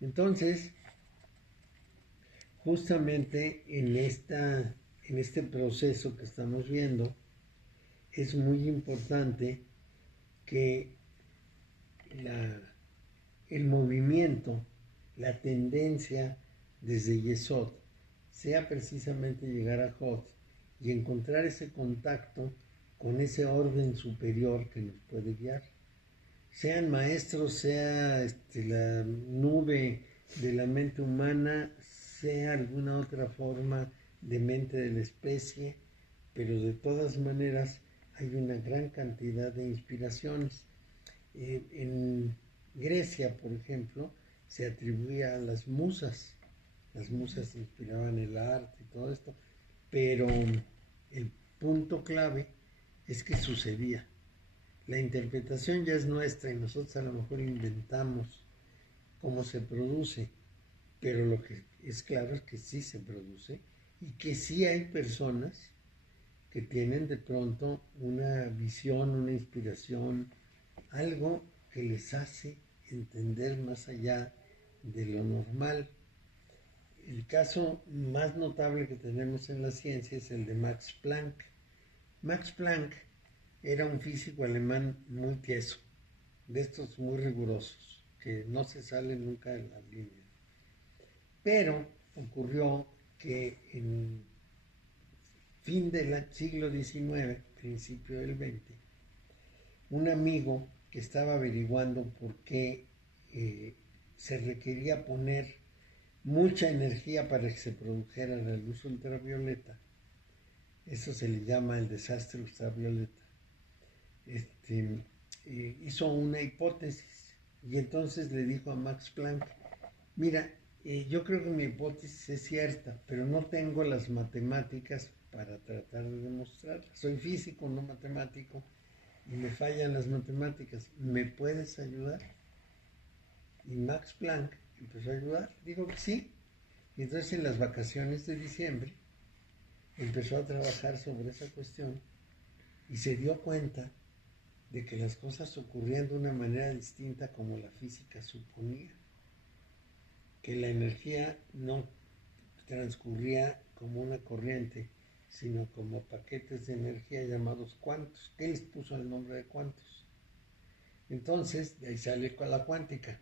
Entonces, justamente en este proceso que estamos viendo, es muy importante que el movimiento, la tendencia desde Yesod, sea precisamente llegar a Hod y encontrar ese contacto con ese orden superior que nos puede guiar. Sean maestros, sea la nube de la mente humana, sea alguna otra forma de mente de la especie, pero de todas maneras hay una gran cantidad de inspiraciones. En Grecia, por ejemplo, se atribuía a las musas. Las musas inspiraban el arte y todo esto, pero el punto clave es que sucedía. La interpretación ya es nuestra y nosotros a lo mejor inventamos cómo se produce, pero lo que es claro es que sí se produce y que sí hay personas que tienen de pronto una visión, una inspiración, algo que les hace entender más allá de lo normal. El caso más notable que tenemos en la ciencia es el de Max Planck. Max Planck era un físico alemán muy tieso, de estos muy rigurosos, que no se salen nunca de la línea. Pero ocurrió que en fin del siglo XIX, principio del XX, un amigo que estaba averiguando por qué se requería poner mucha energía para que se produjera la luz ultravioleta, eso se le llama el desastre ultravioleta, hizo una hipótesis y entonces le dijo a Max Planck, mira, yo creo que mi hipótesis es cierta, pero no tengo las matemáticas para tratar de demostrarla. Soy físico, no matemático, y me fallan las matemáticas. ¿Me puedes ayudar? Y Max Planck empezó a ayudar. Digo que sí. Y entonces en las vacaciones de diciembre empezó a trabajar sobre esa cuestión y se dio cuenta de que las cosas ocurrían de una manera distinta como la física suponía. Que la energía no transcurría como una corriente, sino como paquetes de energía llamados cuantos. ¿Qué les puso el nombre de cuantos? Entonces, de ahí sale con la cuántica,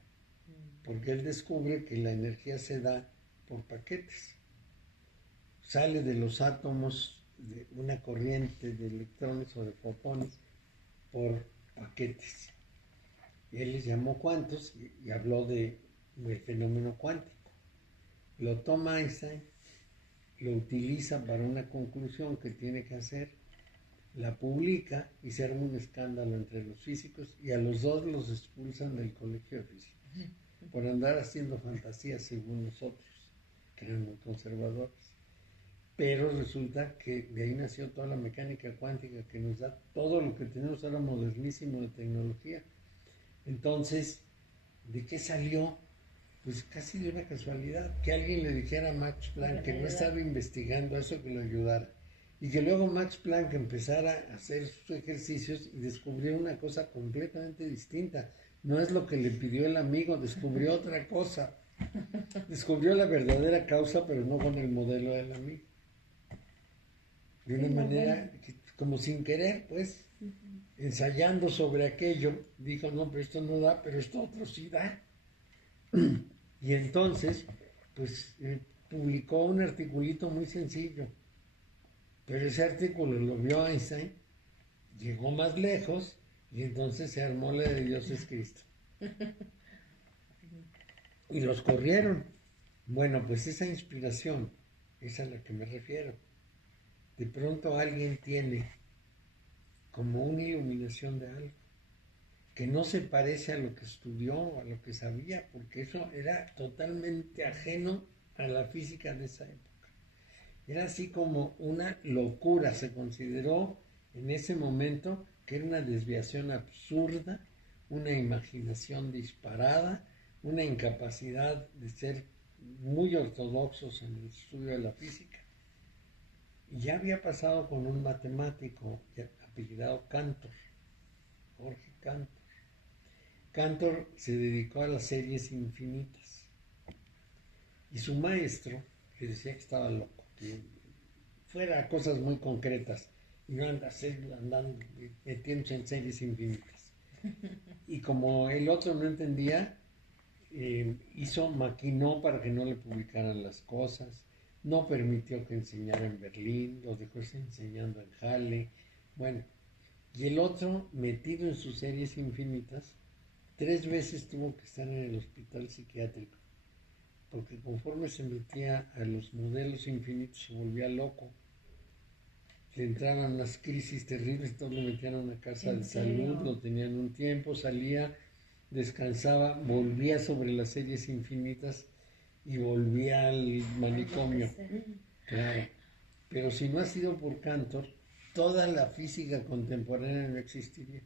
porque él descubre que la energía se da por paquetes. Sale de los átomos de una corriente de electrones o de fotones por paquetes. Él les llamó cuantos y habló del fenómeno cuántico. Lo toma Einstein, lo utiliza para una conclusión que tiene que hacer, la publica y se arma un escándalo entre los físicos y a los dos los expulsan del colegio de físicos por andar haciendo fantasías según nosotros, que eran muy conservadores. Pero resulta que de ahí nació toda la mecánica cuántica que nos da todo lo que tenemos ahora modernísimo de tecnología. Entonces, ¿de qué salió? Pues casi de una casualidad, que alguien le dijera a Max Planck que no estaba investigando eso, que lo ayudara. Y que luego Max Planck empezara a hacer sus ejercicios y descubrió una cosa completamente distinta. No es lo que le pidió el amigo, descubrió otra cosa. Descubrió la verdadera causa, pero no con el modelo del amigo. De una manera, como sin querer, pues, ensayando sobre aquello, dijo, no, pero esto no da, pero esto otro sí da. Y entonces, pues, publicó un articulito muy sencillo. Pero ese artículo lo vio Einstein, llegó más lejos, y entonces se armó la de Dios es Cristo. Y los corrieron. Bueno, pues esa inspiración es a la que me refiero. De pronto alguien tiene como una iluminación de algo que no se parece a lo que estudió, a lo que sabía, porque eso era totalmente ajeno a la física de esa época. Era así como una locura, se consideró en ese momento que era una desviación absurda, una imaginación disparada, una incapacidad de ser muy ortodoxos en el estudio de la física. Y ya había pasado con un matemático apellidado Cantor, Jorge Cantor. Cantor se dedicó a las series infinitas. Y su maestro le decía que estaba loco, que fuera cosas muy concretas y no andando metiéndose en series infinitas. Y como el otro no entendía, maquinó para que no le publicaran las cosas, no permitió que enseñara en Berlín, lo dejó enseñando en Halle, bueno, y el otro, metido en sus series infinitas, 3 veces tuvo que estar en el hospital psiquiátrico, porque conforme se metía a los modelos infinitos se volvía loco, le entraban unas crisis terribles, todos lo metían a una casa de salud, lo tenían un tiempo, salía, descansaba, volvía sobre las series infinitas y volvía al manicomio. Claro. Pero si no ha sido por Cantor, toda la física contemporánea no existiría.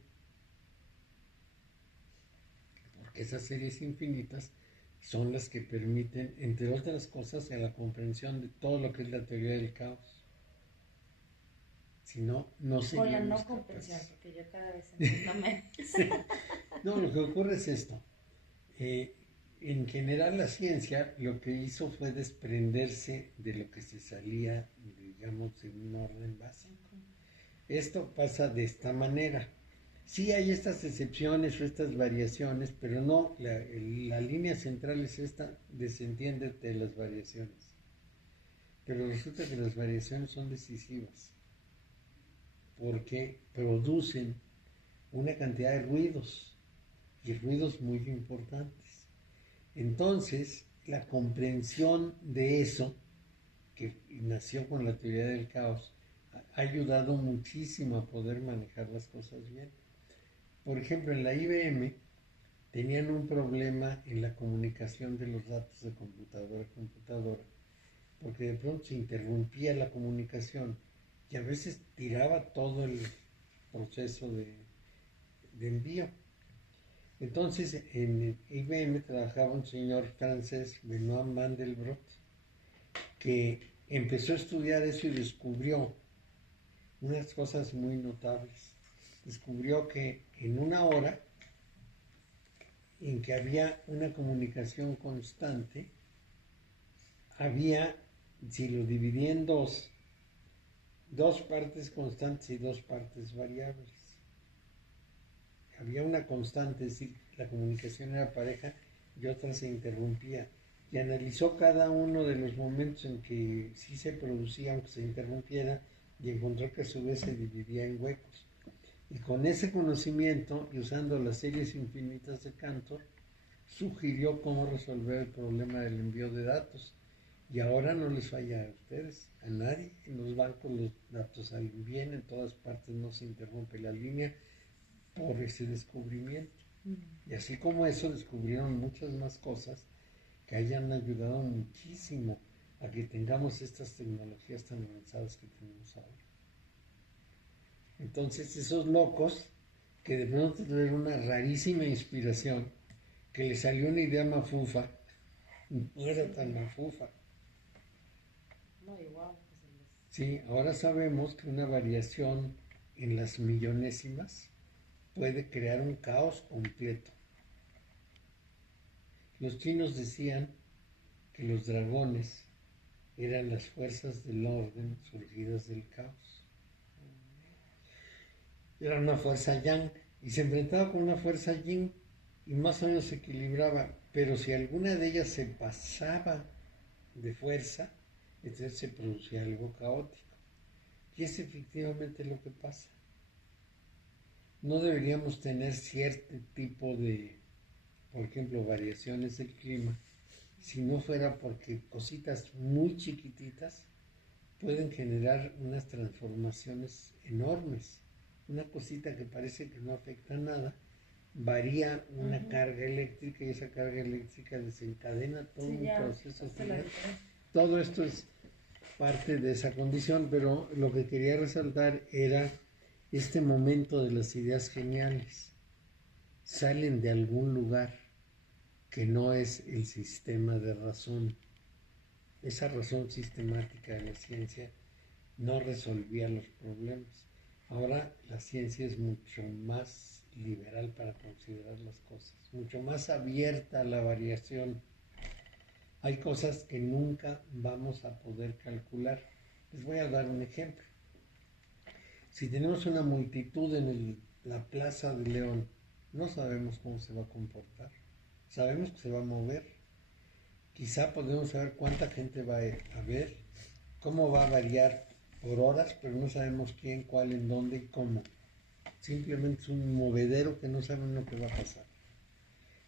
Porque esas series infinitas son las que permiten, entre otras cosas, la comprensión de todo lo que es la teoría del caos. Si no, no sería. Con la no comprensión, porque yo cada vez entiendo menos. Sí. No, lo que ocurre es esto. En general la ciencia lo que hizo fue desprenderse de lo que se salía, digamos, de un orden básico. Esto pasa de esta manera. Sí hay estas excepciones o estas variaciones, pero no, la línea central es esta, desentiéndete de las variaciones. Pero resulta que las variaciones son decisivas, porque producen una cantidad de ruidos, y ruidos muy importantes. Entonces, la comprensión de eso, que nació con la teoría del caos, ha ayudado muchísimo a poder manejar las cosas bien. Por ejemplo, en la IBM tenían un problema en la comunicación de los datos de computadora a computadora, porque de pronto se interrumpía la comunicación y a veces tiraba todo el proceso de envío. Entonces en IBM trabajaba un señor francés, Benoît Mandelbrot, que empezó a estudiar eso y descubrió unas cosas muy notables. Descubrió que en una hora en que había una comunicación constante, había, si lo dividía en dos partes constantes y dos partes variables. Había una constante, es decir, la comunicación era pareja y otra se interrumpía. Y analizó cada uno de los momentos en que sí se producía, aunque se interrumpiera, y encontró que a su vez se dividía en huecos. Y con ese conocimiento, y usando las series infinitas de Cantor, sugirió cómo resolver el problema del envío de datos. Y ahora no les falla a ustedes, a nadie. En los bancos los datos salen bien, en todas partes no se interrumpe la línea por ese descubrimiento. Y así como eso, descubrieron muchas más cosas que hayan ayudado muchísimo a que tengamos estas tecnologías tan avanzadas que tenemos ahora. Entonces, esos locos que de pronto tuvieron una rarísima inspiración, que les salió una idea mafufa, no era tan mafufa. No, igual. Sí, ahora sabemos que una variación en las millonésimas puede crear un caos completo. Los chinos decían que los dragones eran las fuerzas del orden surgidas del caos. Era una fuerza yang y se enfrentaba con una fuerza yin y más o menos se equilibraba, pero si alguna de ellas se pasaba de fuerza, entonces se producía algo caótico. Y es efectivamente lo que pasa. No deberíamos tener cierto tipo de, por ejemplo, variaciones del clima, si no fuera porque cositas muy chiquititas pueden generar unas transformaciones enormes. Una cosita que parece que no afecta a nada, varía una carga eléctrica y esa carga eléctrica desencadena todo un proceso. Todo esto es parte de esa condición, pero lo que quería resaltar era este momento de las ideas geniales. Salen de algún lugar que no es el sistema de razón. Esa razón sistemática de la ciencia no resolvía los problemas. Ahora la ciencia es mucho más liberal para considerar las cosas, mucho más abierta a la variación. Hay cosas que nunca vamos a poder calcular. Les voy a dar un ejemplo. Si tenemos una multitud en la Plaza de León, no sabemos cómo se va a comportar. Sabemos que se va a mover. Quizá podemos saber cuánta gente va a ver, cómo va a variar por horas, pero no sabemos quién, cuál, en dónde y cómo. Simplemente es un movedero que no saben lo que va a pasar.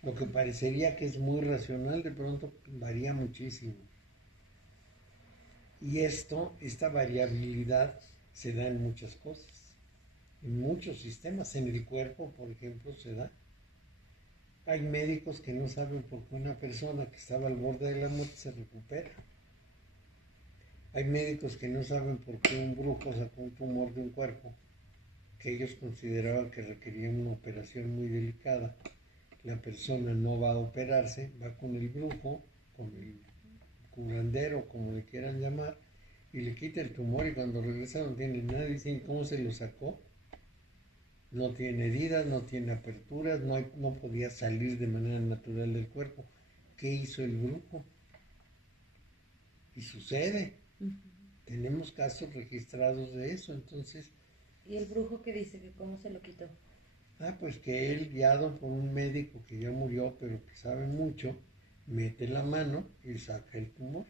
Lo que parecería que es muy racional, de pronto varía muchísimo. Y esta variabilidad se da en muchas cosas, en muchos sistemas. En el cuerpo, por ejemplo, se da. Hay médicos que no saben por qué una persona que estaba al borde de la muerte se recupera. Hay médicos que no saben por qué un brujo sacó un tumor de un cuerpo que ellos consideraban que requería una operación muy delicada. La persona no va a operarse, va con el brujo, con el curandero, como le quieran llamar, y le quita el tumor, y cuando regresa no tiene nada. Dicen, ¿cómo se lo sacó? No tiene heridas, no tiene aperturas, no podía salir de manera natural del cuerpo. ¿Qué hizo el brujo? Y sucede. Tenemos casos registrados de eso. Entonces, ¿y el brujo qué dice? ¿Que cómo se lo quitó? Pues que él, guiado por un médico que ya murió, pero que sabe mucho, mete la mano y saca el tumor.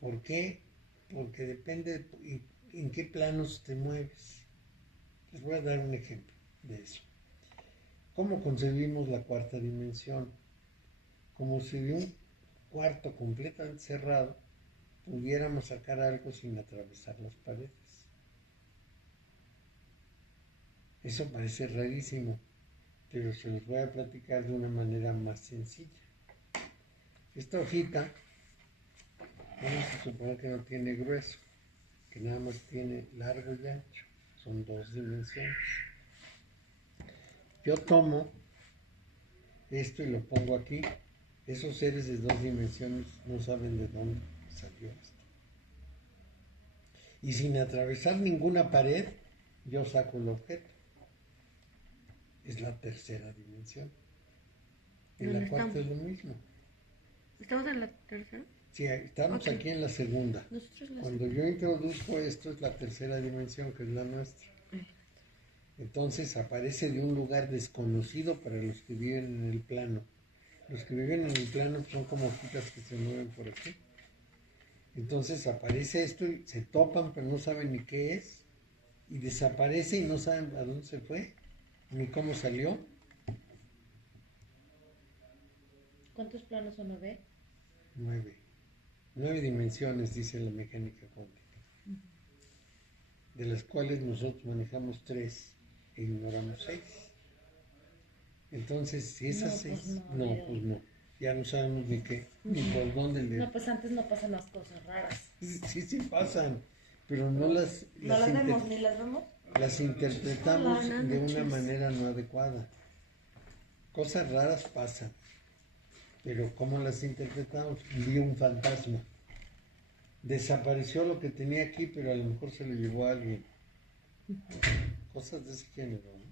¿Por qué? Porque depende de en qué planos te mueves. Les voy a dar un ejemplo de eso. ¿Cómo concebimos la cuarta dimensión? Como si de un cuarto completamente cerrado pudiéramos sacar algo sin atravesar las paredes. Eso parece rarísimo, pero se los voy a platicar de una manera más sencilla. Esta hojita, vamos a suponer que no tiene grueso, que nada más tiene largo y ancho. Son 2 dimensiones. Yo tomo esto y lo pongo aquí. Esos seres de 2 dimensiones no saben de dónde salió esto. Y sin atravesar ninguna pared, yo saco el objeto. Es la tercera dimensión. En la cuarta es lo mismo. ¿Estamos en la tercera? Sí, estamos aquí en la segunda. Cuando yo introduzco esto, es la tercera dimensión, que es la nuestra. Entonces aparece de un lugar desconocido para los que viven en el plano. Los que viven en el plano son como hojitas que se mueven por aquí. Entonces aparece esto y se topan, pero no saben ni qué es. Y desaparece y no saben a dónde se fue, ni cómo salió. ¿Cuántos planos son 9? 9. 9 dimensiones, dice la mecánica cuántica. De las cuales nosotros manejamos 3 e ignoramos 6. Entonces, si esas 6, pues no. Ya no sabemos ni qué, ni por dónde le... No, pues antes no pasan las cosas raras. Sí pasan, pero no las... ¿No las vemos ni las vemos? Las interpretamos de una manera no adecuada. Cosas raras pasan, pero ¿cómo las interpretamos? Vi un fantasma. Desapareció lo que tenía aquí, pero a lo mejor se lo llevó a alguien. Cosas de ese género, ¿no?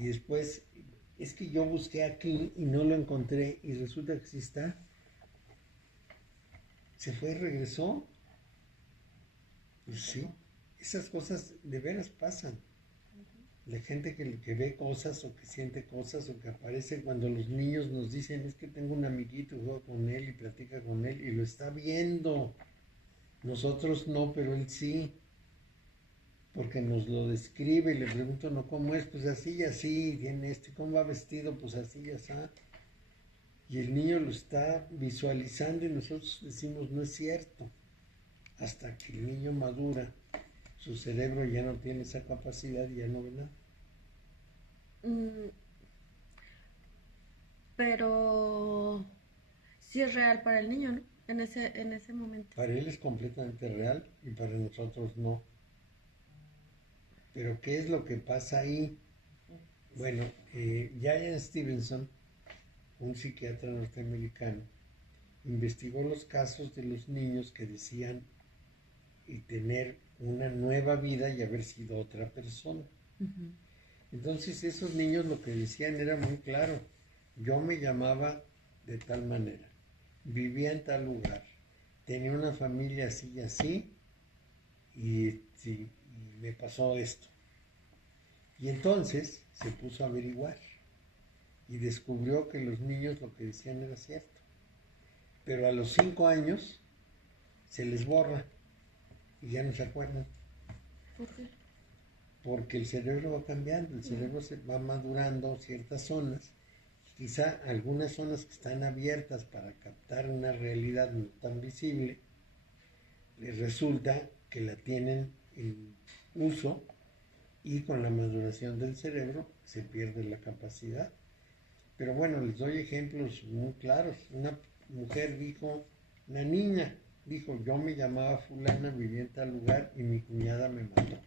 Y después, es que yo busqué aquí y no lo encontré, y resulta que sí está. Se fue y regresó. Pues sí, esas cosas de veras pasan. La gente que ve cosas o que siente cosas o que aparece cuando los niños nos dicen, es que tengo un amiguito y juega con él y platica con él y lo está viendo. Nosotros no, pero él sí. Porque nos lo describe y le pregunto, no, ¿cómo es? Pues así y así, tiene esto. ¿Y cómo va vestido? Pues así y así. Y el niño lo está visualizando y nosotros decimos, no es cierto. Hasta que el niño madura, su cerebro ya no tiene esa capacidad y ya no ve nada. Pero sí es real para el niño, ¿no? En ese momento. Para él es completamente real y para nosotros no. Pero ¿qué es lo que pasa ahí? Bueno, Ian Stevenson, un psiquiatra norteamericano, investigó los casos de los niños que decían y tener una nueva vida y haber sido otra persona. Entonces esos niños lo que decían era muy claro. yo me llamaba de tal manera, vivía en tal lugar, tenía una familia así y así, y me pasó esto. Y entonces se puso a averiguar y descubrió que los niños lo que decían era cierto. Pero a los 5 años se les borra y ya no se acuerdan. ¿Por qué? Porque el cerebro va cambiando, el cerebro se va madurando ciertas zonas, quizá algunas zonas que están abiertas para captar una realidad no tan visible, les resulta que la tienen en uso y con la maduración del cerebro se pierde la capacidad. Pero bueno, les doy ejemplos muy claros. Una mujer dijo, una niña dijo, yo me llamaba fulana, vivía en tal lugar y mi cuñada me mató.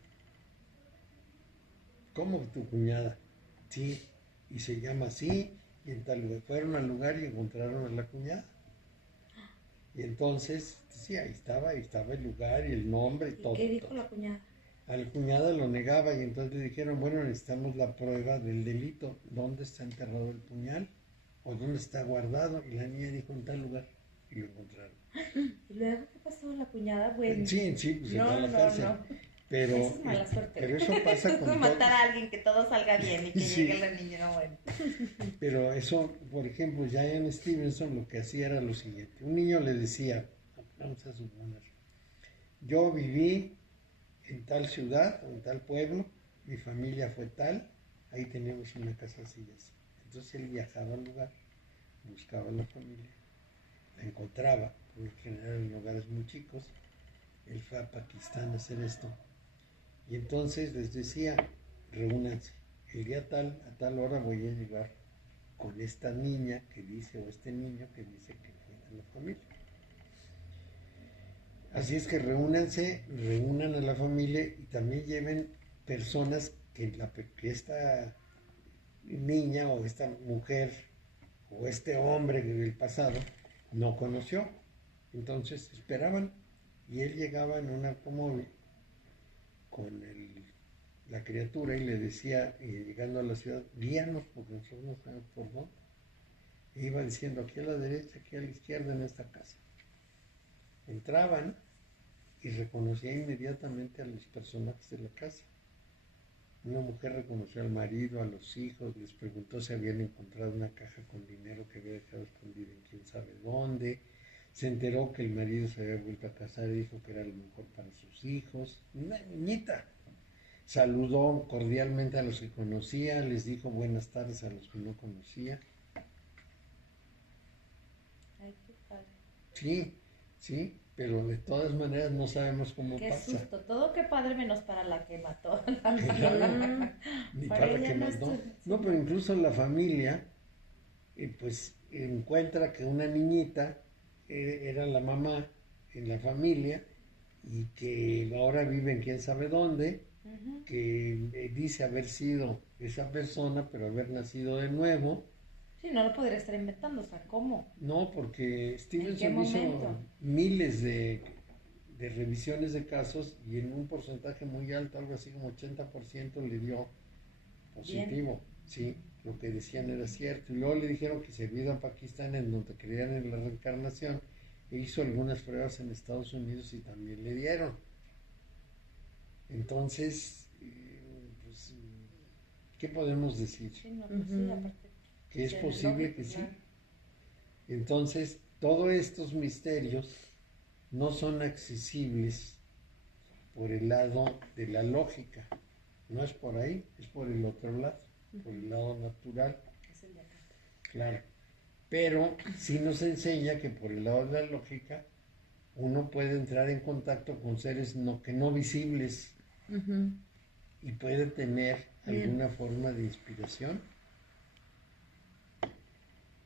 ¿Cómo que tu cuñada? Sí, y se llama así, y en tal lugar. Fueron al lugar y encontraron a la cuñada. Y entonces, sí, ahí estaba el lugar y el nombre y todo. ¿Qué dijo todo. la cuñada? A la cuñada lo negaba y entonces le dijeron, bueno, necesitamos la prueba del delito. ¿Dónde está enterrado el puñal? ¿O dónde está guardado? Y la niña dijo, en tal lugar. Y lo encontraron. ¿Y luego qué pasó? ¿La cuñada? Bueno. Sí, pues se fue a la cárcel. Pero, Eso es mala suerte. Pero eso pasa con matar a alguien, que todo salga bien y que Sí. llegue el niño, no, bueno. Pero eso, por ejemplo, Ian Stevenson lo que hacía era lo siguiente. Un niño le decía, vamos a suponer, yo viví en tal ciudad o en tal pueblo, mi familia fue tal, ahí teníamos una casa así y así. Entonces él viajaba al lugar, buscaba a la familia, la encontraba, por lo general en lugares muy chicos. Él fue a Pakistán a hacer esto. Y entonces les decía, reúnanse, el día tal, a tal hora voy a llegar con esta niña que dice, o este niño que dice que fue a la familia. Así es que reúnanse, reúnan a la familia y también lleven personas que esta niña o esta mujer o este hombre del pasado no conoció. Entonces esperaban y él llegaba en un automóvil con la criatura y le decía, llegando a la ciudad, guíanos porque nosotros no sabemos por dónde. E iba diciendo, aquí a la derecha, aquí a la izquierda en esta casa. Entraban y reconocía inmediatamente a los personajes de la casa. Una mujer reconoció al marido, a los hijos, les preguntó si habían encontrado una caja con dinero que había dejado escondida en quién sabe dónde. Se enteró que el marido se había vuelto a casar y dijo que era lo mejor para sus hijos. Una niñita. Saludó cordialmente a los que conocía, les dijo buenas tardes a los que no conocía. Ay, qué padre. Sí, pero de todas maneras no sabemos cómo Qué pasa. susto. Todo qué padre menos para la que mató. Ni Para para ella que no más no. estuvo- No, pero incluso la familia, pues encuentra que una niñita era la mamá en la familia y que ahora vive en quién sabe dónde, Ujú. que dice haber sido esa persona, pero haber nacido de nuevo. Sí, no lo podría estar inventando, o sea, ¿cómo? No, porque ¿En Stevenson qué hizo momento? miles de revisiones de casos y en un porcentaje muy alto, algo así como 80% le dio positivo. Sí, lo que decían era cierto. Y luego le dijeron que se había ido a Pakistán, en donde creían en la reencarnación, e hizo algunas pruebas en Estados Unidos y también le dieron. Entonces, pues, ¿qué podemos decir? Sí, no, pues sí, aparte. Que es tiene posible lógica, que sí. claro. Entonces, todos estos misterios no son accesibles por el lado de la lógica. No es por ahí, es por el otro lado, por el lado natural, Es el de acá. claro. Pero sí nos enseña que por el lado de la lógica uno puede entrar en contacto con seres que no visibles y puede tener Bien. alguna forma de inspiración.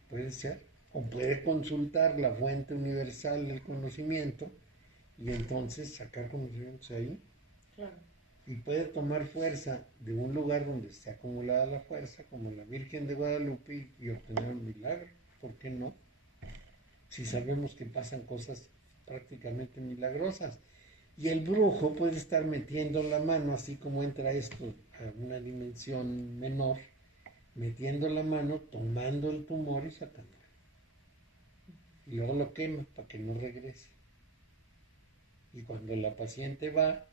Puede ser. O puede consultar la fuente universal del conocimiento y entonces sacar conocimientos ahí. Claro. Y puede tomar fuerza de un lugar donde esté acumulada la fuerza, como la Virgen de Guadalupe, y obtener un milagro. ¿Por qué no? Si sabemos que pasan cosas prácticamente milagrosas. Y el brujo puede estar metiendo la mano, así como entra esto a una dimensión menor, metiendo la mano, tomando el tumor y sacándolo. Y luego lo quema para que no regrese. Y cuando la paciente va,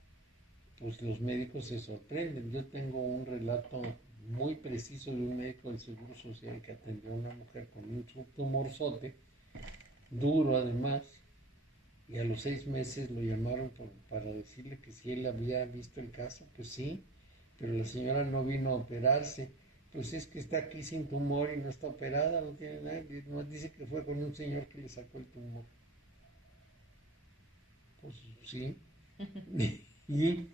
pues los médicos se sorprenden. Yo tengo un relato muy preciso de un médico del Seguro Social que atendió a una mujer con un tumorzote, duro además, y a los 6 meses lo llamaron para decirle que si él había visto el caso, pues sí, pero la señora no vino a operarse. Pues es que está aquí sin tumor y no está operada, no tiene nada, no dice que fue con un señor que le sacó el tumor. Pues sí. ¿Y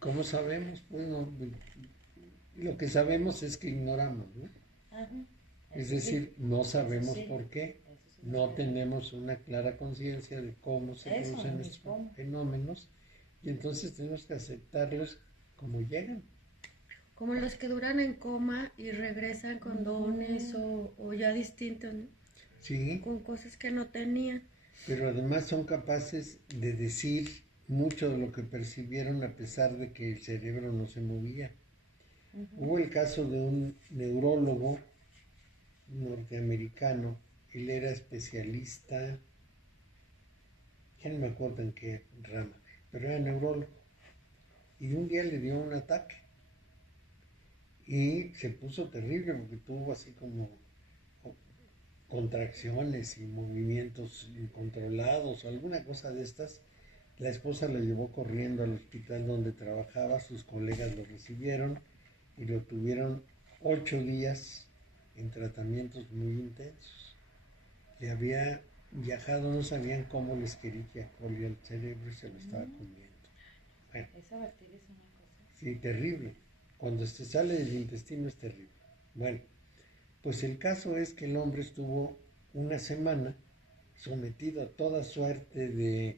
cómo sabemos? Pues no, lo que sabemos es que ignoramos, ¿no? Ajá. Es Eso decir, sí, no sabemos eso sí, por qué, eso sí lo no sé. tenemos una clara conciencia de cómo se Eso producen mismo. estos fenómenos y entonces tenemos que aceptarlos como llegan. Como los que duran en coma y regresan con dones o ya distintos, ¿no? Sí, Con cosas que no tenían. pero además son capaces de decir mucho de lo que percibieron a pesar de que el cerebro no se movía. Hubo el caso de un neurólogo norteamericano, él era especialista, ya no me acuerdo en qué rama, pero era neurólogo. Y de un día le dio un ataque y se puso terrible porque tuvo así como contracciones y movimientos incontrolados, alguna cosa de estas. La esposa lo llevó corriendo al hospital donde trabajaba, sus colegas lo recibieron y lo tuvieron 8 días en tratamientos muy intensos. Le había viajado, no sabían cómo les quería coli al cerebro y se lo estaba comiendo. Bueno, Esa bacteria es una cosa. sí, terrible. Cuando se sale del intestino es terrible. Bueno, pues el caso es que el hombre estuvo una semana sometido a toda suerte de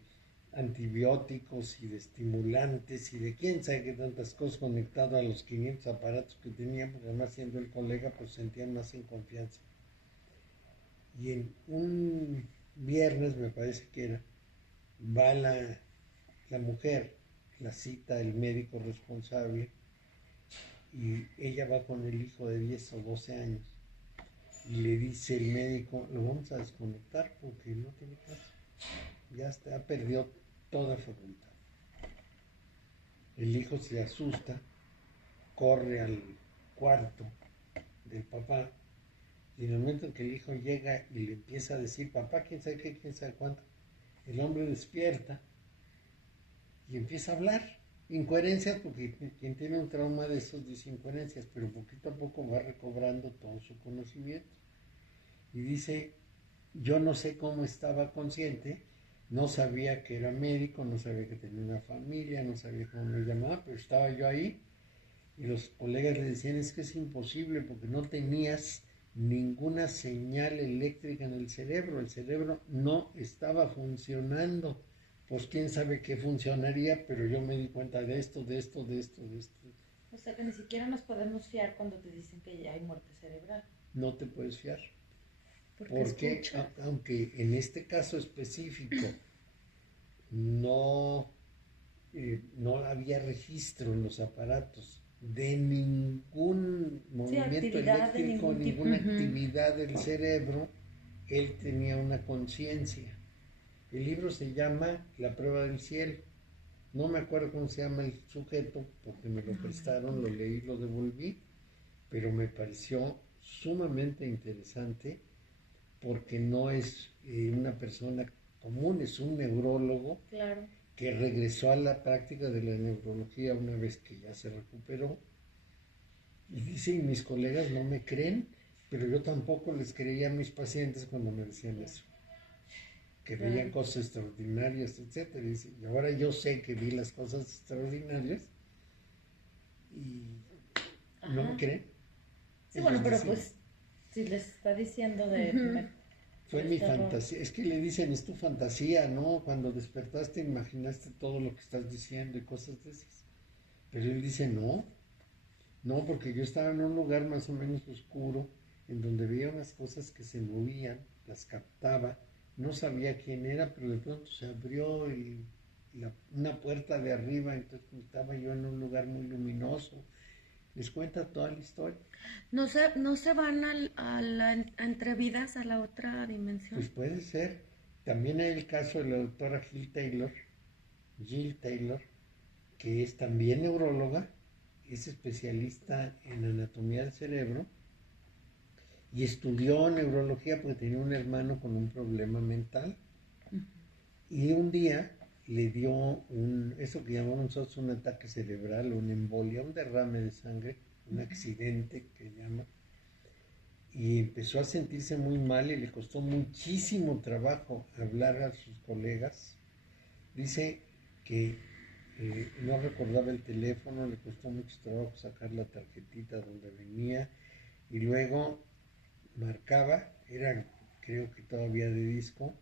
antibióticos y de estimulantes y de quién sabe qué tantas cosas conectado a los 500 aparatos que tenía, porque además siendo el colega pues sentían más en confianza. Y en un viernes me parece que era, va la mujer, la cita el médico responsable y ella va con el hijo de 10 o 12 años y le dice el médico, lo vamos a desconectar porque no tiene caso, ya está, perdió toda facultad. El hijo se asusta, corre al cuarto del papá y en el momento en que el hijo llega y le empieza a decir, papá, quién sabe qué, quién sabe cuánto, el hombre despierta y empieza a hablar. Incoherencias, porque quien tiene un trauma de esos dice incoherencias, pero poquito a poco va recobrando todo su conocimiento. Y dice, yo no sé cómo estaba consciente, no sabía que era médico, no sabía que tenía una familia, no sabía cómo me llamaba, pero estaba yo ahí y los colegas le decían, es que es imposible porque no tenías ninguna señal eléctrica en el cerebro no estaba funcionando. Pues quién sabe qué funcionaría, pero yo me di cuenta de esto. O sea que ni siquiera nos podemos fiar cuando te dicen que ya hay muerte cerebral. No te puedes fiar. Porque Aunque en este caso específico no había registro en los aparatos de ningún movimiento actividad de eléctrico, ningún tipo. ninguna actividad del cerebro, él tenía una conciencia. El libro se llama La prueba del cielo. No me acuerdo cómo se llama el sujeto, porque me lo prestaron, lo leí, lo devolví, pero me pareció sumamente interesante porque no es una persona común, es un neurólogo Claro. que regresó a la práctica de la neurología una vez que ya se recuperó. Y dice, y mis colegas no me creen, pero yo tampoco les creía a mis pacientes cuando me decían eso, que veían cosas extraordinarias, etc. Y dice, y ahora yo sé que vi las cosas extraordinarias y no me creen. Sí, bueno, pero dicen, pues si les está diciendo de... fue mi fantasía. Es que le dicen, es tu fantasía, ¿no? Cuando despertaste imaginaste todo lo que estás diciendo y cosas de esas. Pero él dice, no, porque yo estaba en un lugar más o menos oscuro, en donde veía unas cosas que se movían, las captaba, no sabía quién era, pero de pronto se abrió una puerta de arriba, entonces estaba yo en un lugar muy luminoso, les cuenta toda la historia. No se van a entre vidas a la otra dimensión. Pues puede ser. También hay el caso de la doctora Jill Taylor, que es también neuróloga, es especialista en anatomía del cerebro y estudió neurología porque tenía un hermano con un problema mental. Y un día le dio eso que llamamos nosotros un ataque cerebral, una embolia, un derrame de sangre, un accidente que llama, y empezó a sentirse muy mal y le costó muchísimo trabajo hablar a sus colegas. Dice que no recordaba el teléfono, le costó mucho trabajo sacar la tarjetita donde venía y luego marcaba, era creo que todavía de disco,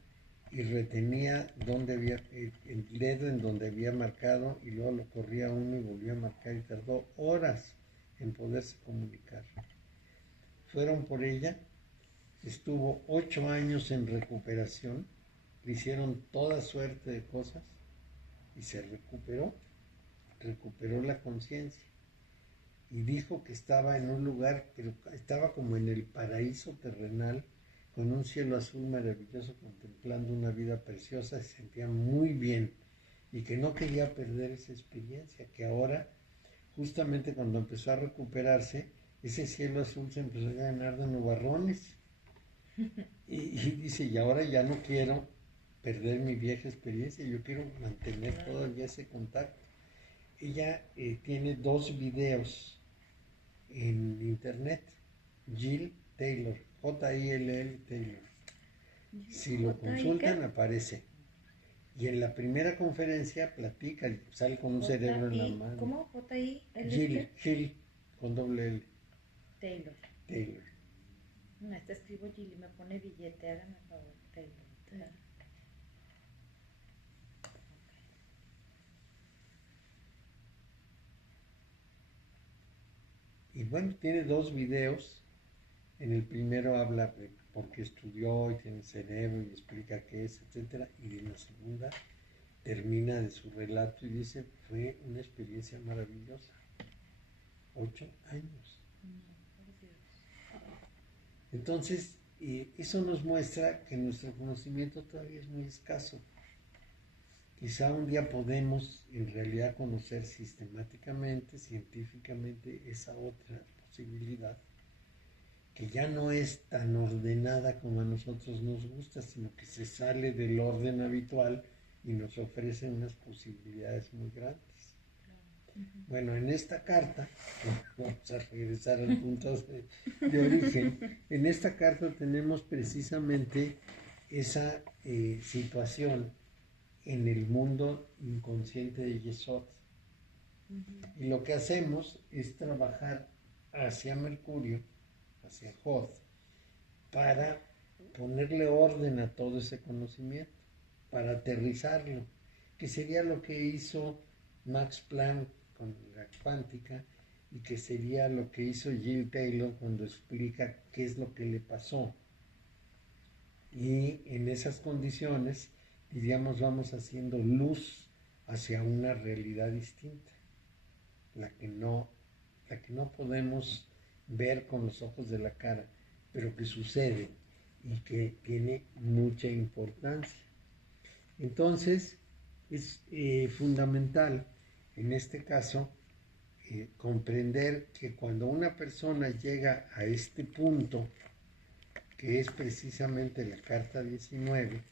y retenía donde había el dedo en donde había marcado y luego lo corría uno y volvía a marcar y tardó horas en poderse comunicar. Fueron por ella, estuvo 8 años en recuperación, le hicieron toda suerte de cosas y se recuperó la conciencia y dijo que estaba en un lugar, pero estaba como en el paraíso terrenal, con un cielo azul maravilloso, contemplando una vida preciosa, se sentía muy bien y que no quería perder esa experiencia, que ahora, justamente cuando empezó a recuperarse, ese cielo azul se empezó a llenar de nubarrones y dice, y ahora ya no quiero perder mi vieja experiencia, yo quiero mantener todavía ese contacto. Ella tiene 2 videos en internet, Jill Taylor, Jill Taylor. Si lo consultan aparece. Y en la primera conferencia platica, sale con un cerebro en la mano. ¿Cómo? Jill, con doble L. Taylor. Taylor. No, esta escribo Jill y me pone billete, háganme el favor, Taylor. Y bueno, tiene 2 videos. En el primero habla de por qué estudió y tiene cerebro y explica qué es, etc. Y en la segunda termina de su relato y dice, fue una experiencia maravillosa. 8 años. Entonces, eso nos muestra que nuestro conocimiento todavía es muy escaso. Quizá un día podemos en realidad conocer sistemáticamente, científicamente, esa otra posibilidad, que ya no es tan ordenada como a nosotros nos gusta, sino que se sale del orden habitual y nos ofrece unas posibilidades muy grandes. Bueno, en esta carta, vamos a regresar al punto de origen, en esta carta tenemos precisamente esa situación en el mundo inconsciente de Yesod. Y lo que hacemos es trabajar hacia Mercurio, hacia Jod, para ponerle orden a todo ese conocimiento, para aterrizarlo, que sería lo que hizo Max Planck con la cuántica y que sería lo que hizo Jill Taylor cuando explica qué es lo que le pasó. Y en esas condiciones, diríamos, vamos haciendo luz hacia una realidad distinta, la que no podemos ver con los ojos de la cara, pero que sucede y que tiene mucha importancia. Entonces, es fundamental en este caso comprender que cuando una persona llega a este punto, que es precisamente la carta 19,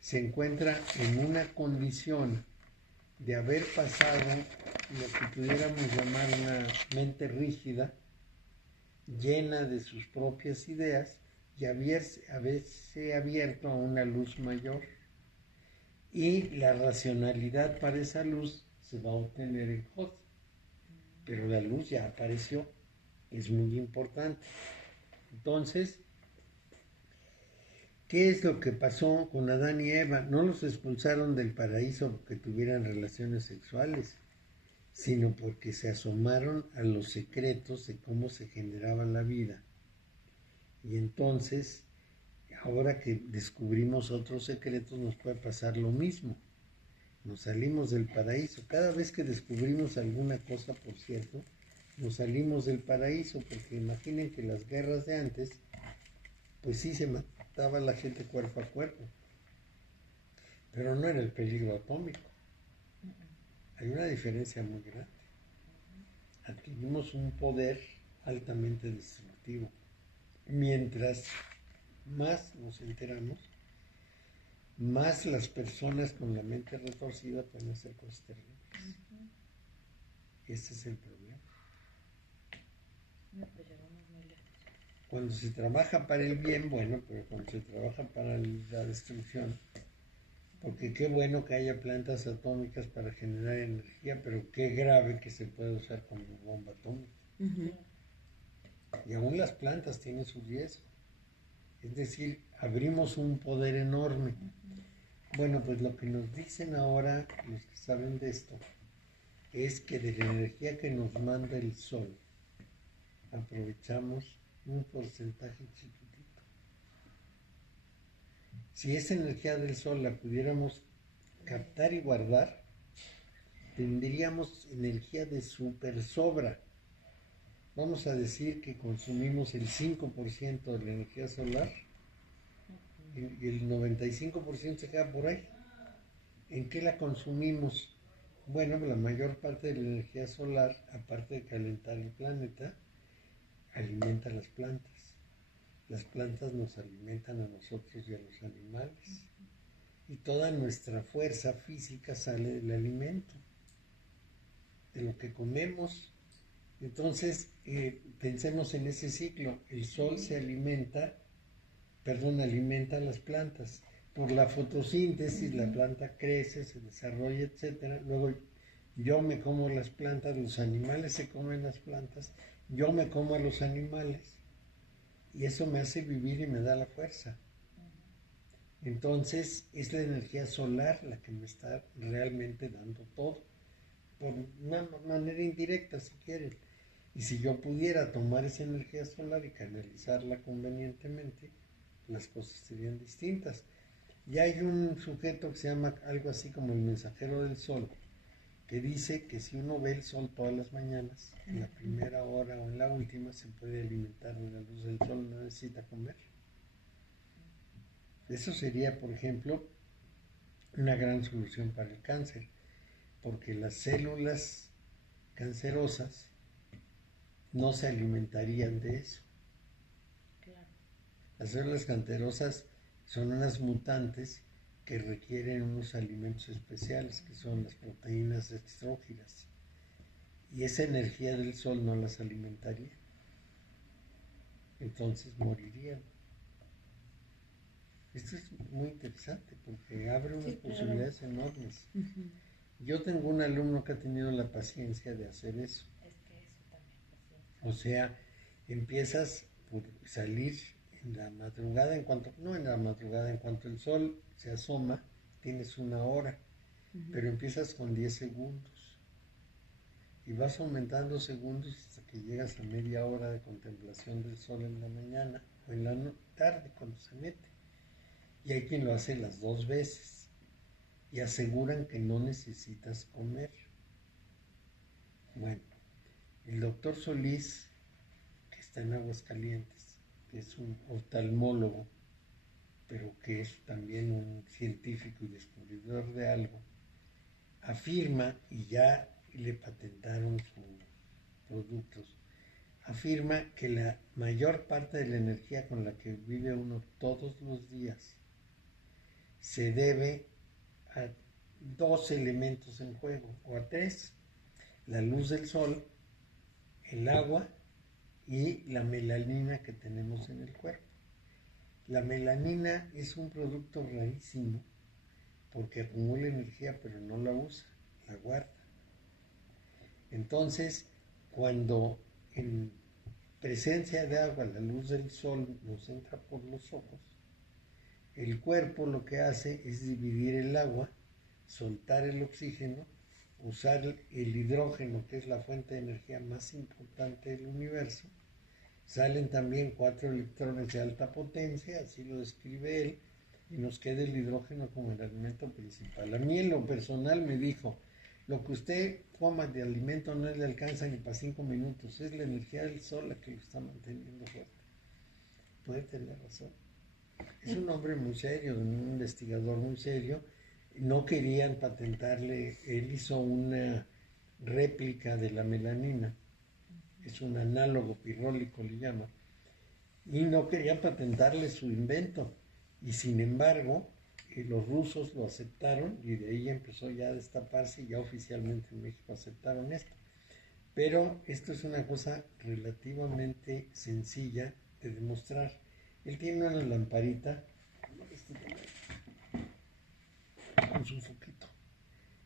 se encuentra en una condición de haber pasado lo que pudiéramos llamar una mente rígida, llena de sus propias ideas y haberse abierto a una luz mayor. Y la racionalidad para esa luz se va a obtener en Jod. Pero la luz ya apareció, es muy importante. Entonces, ¿qué es lo que pasó con Adán y Eva? No los expulsaron del paraíso porque tuvieran relaciones sexuales, sino porque se asomaron a los secretos de cómo se generaba la vida. Y entonces, ahora que descubrimos otros secretos, nos puede pasar lo mismo. Nos salimos del paraíso. Cada vez que descubrimos alguna cosa, por cierto, nos salimos del paraíso, porque imaginen que las guerras de antes, pues sí se mataba la gente cuerpo a cuerpo, pero no era el peligro atómico. Hay una diferencia muy grande. Adquirimos un poder altamente destructivo. Mientras más nos enteramos, más las personas con la mente retorcida pueden hacer cosas terribles. Ese es el problema. No, pues llegamos muy lejos. Cuando se trabaja para el bien, bueno, pero cuando se trabaja para la destrucción, porque qué bueno que haya plantas atómicas para generar energía, pero qué grave que se pueda usar como bomba atómica. Y aún las plantas tienen su riesgo. Es decir, abrimos un poder enorme. Bueno, pues lo que nos dicen ahora los que saben de esto es que de la energía que nos manda el sol aprovechamos un porcentaje chiquitito. Si esa energía del sol la pudiéramos captar y guardar, tendríamos energía de super sobra. Vamos a decir que consumimos el 5% de la energía solar y el 95% se queda por ahí. ¿En qué la consumimos? Bueno, la mayor parte de la energía solar, aparte de calentar el planeta, alimenta las plantas. Las plantas nos alimentan a nosotros y a los animales. Y toda nuestra fuerza física sale del alimento, de lo que comemos. Entonces, pensemos en ese ciclo. El sol alimenta a las plantas. Por la fotosíntesis, la planta crece, se desarrolla, etc. Luego yo me como las plantas, los animales se comen las plantas, yo me como a los animales. Y eso me hace vivir y me da la fuerza. Entonces, es la energía solar la que me está realmente dando todo. Por una manera indirecta, si quieren. Y si yo pudiera tomar esa energía solar y canalizarla convenientemente, las cosas serían distintas. Y hay un sujeto que se llama algo así como el mensajero del sol, que dice que si uno ve el sol todas las mañanas, en la primera hora o en la última, se puede alimentar de la luz del sol, no necesita comer. Eso sería, por ejemplo, una gran solución para el cáncer, porque las células cancerosas no se alimentarían de eso. Claro. Las células cancerosas son unas mutantes que requieren unos alimentos especiales, que son las proteínas extrógenas. Y esa energía del sol no las alimentaría. Entonces morirían. Esto es muy interesante porque abre unas posibilidades enormes. Yo tengo un alumno que ha tenido la paciencia de hacer eso. Es que eso también, paciencia. O sea, empiezas por salir en la madrugada, en cuanto el sol se asoma, tienes una hora, pero empiezas con 10 segundos y vas aumentando segundos hasta que llegas a media hora de contemplación del sol en la mañana o en la tarde cuando se mete. Y hay quien lo hace las 2 veces y aseguran que no necesitas comer. Bueno, el doctor Solís, que está en Aguascalientes, que es un oftalmólogo, pero que es también un científico y descubridor de algo, afirma, y ya le patentaron sus productos, afirma que la mayor parte de la energía con la que vive uno todos los días se debe a 2 elementos en juego, o a 3, la luz del sol, el agua y la melanina que tenemos en el cuerpo. La melanina es un producto rarísimo porque acumula energía pero no la usa, la guarda. Entonces, cuando en presencia de agua la luz del sol nos entra por los ojos, el cuerpo lo que hace es dividir el agua, soltar el oxígeno, usar el hidrógeno, que es la fuente de energía más importante del universo. Salen también 4 electrones de alta potencia, así lo describe él, y nos queda el hidrógeno como el elemento principal. A mí en lo personal me dijo, Lo que usted coma de alimento no le alcanza ni para 5 minutos, es la energía del sol la que lo está manteniendo fuerte. Puede tener razón. Es un hombre muy serio, un investigador muy serio. No querían patentarle, él hizo una réplica de la melanina, es un análogo pirrólico, le llaman, y no querían patentarle su invento. Y sin embargo, los rusos lo aceptaron y de ahí empezó ya a destaparse y ya oficialmente en México aceptaron esto. Pero esto es una cosa relativamente sencilla de demostrar. Él tiene una lamparita con su foquito.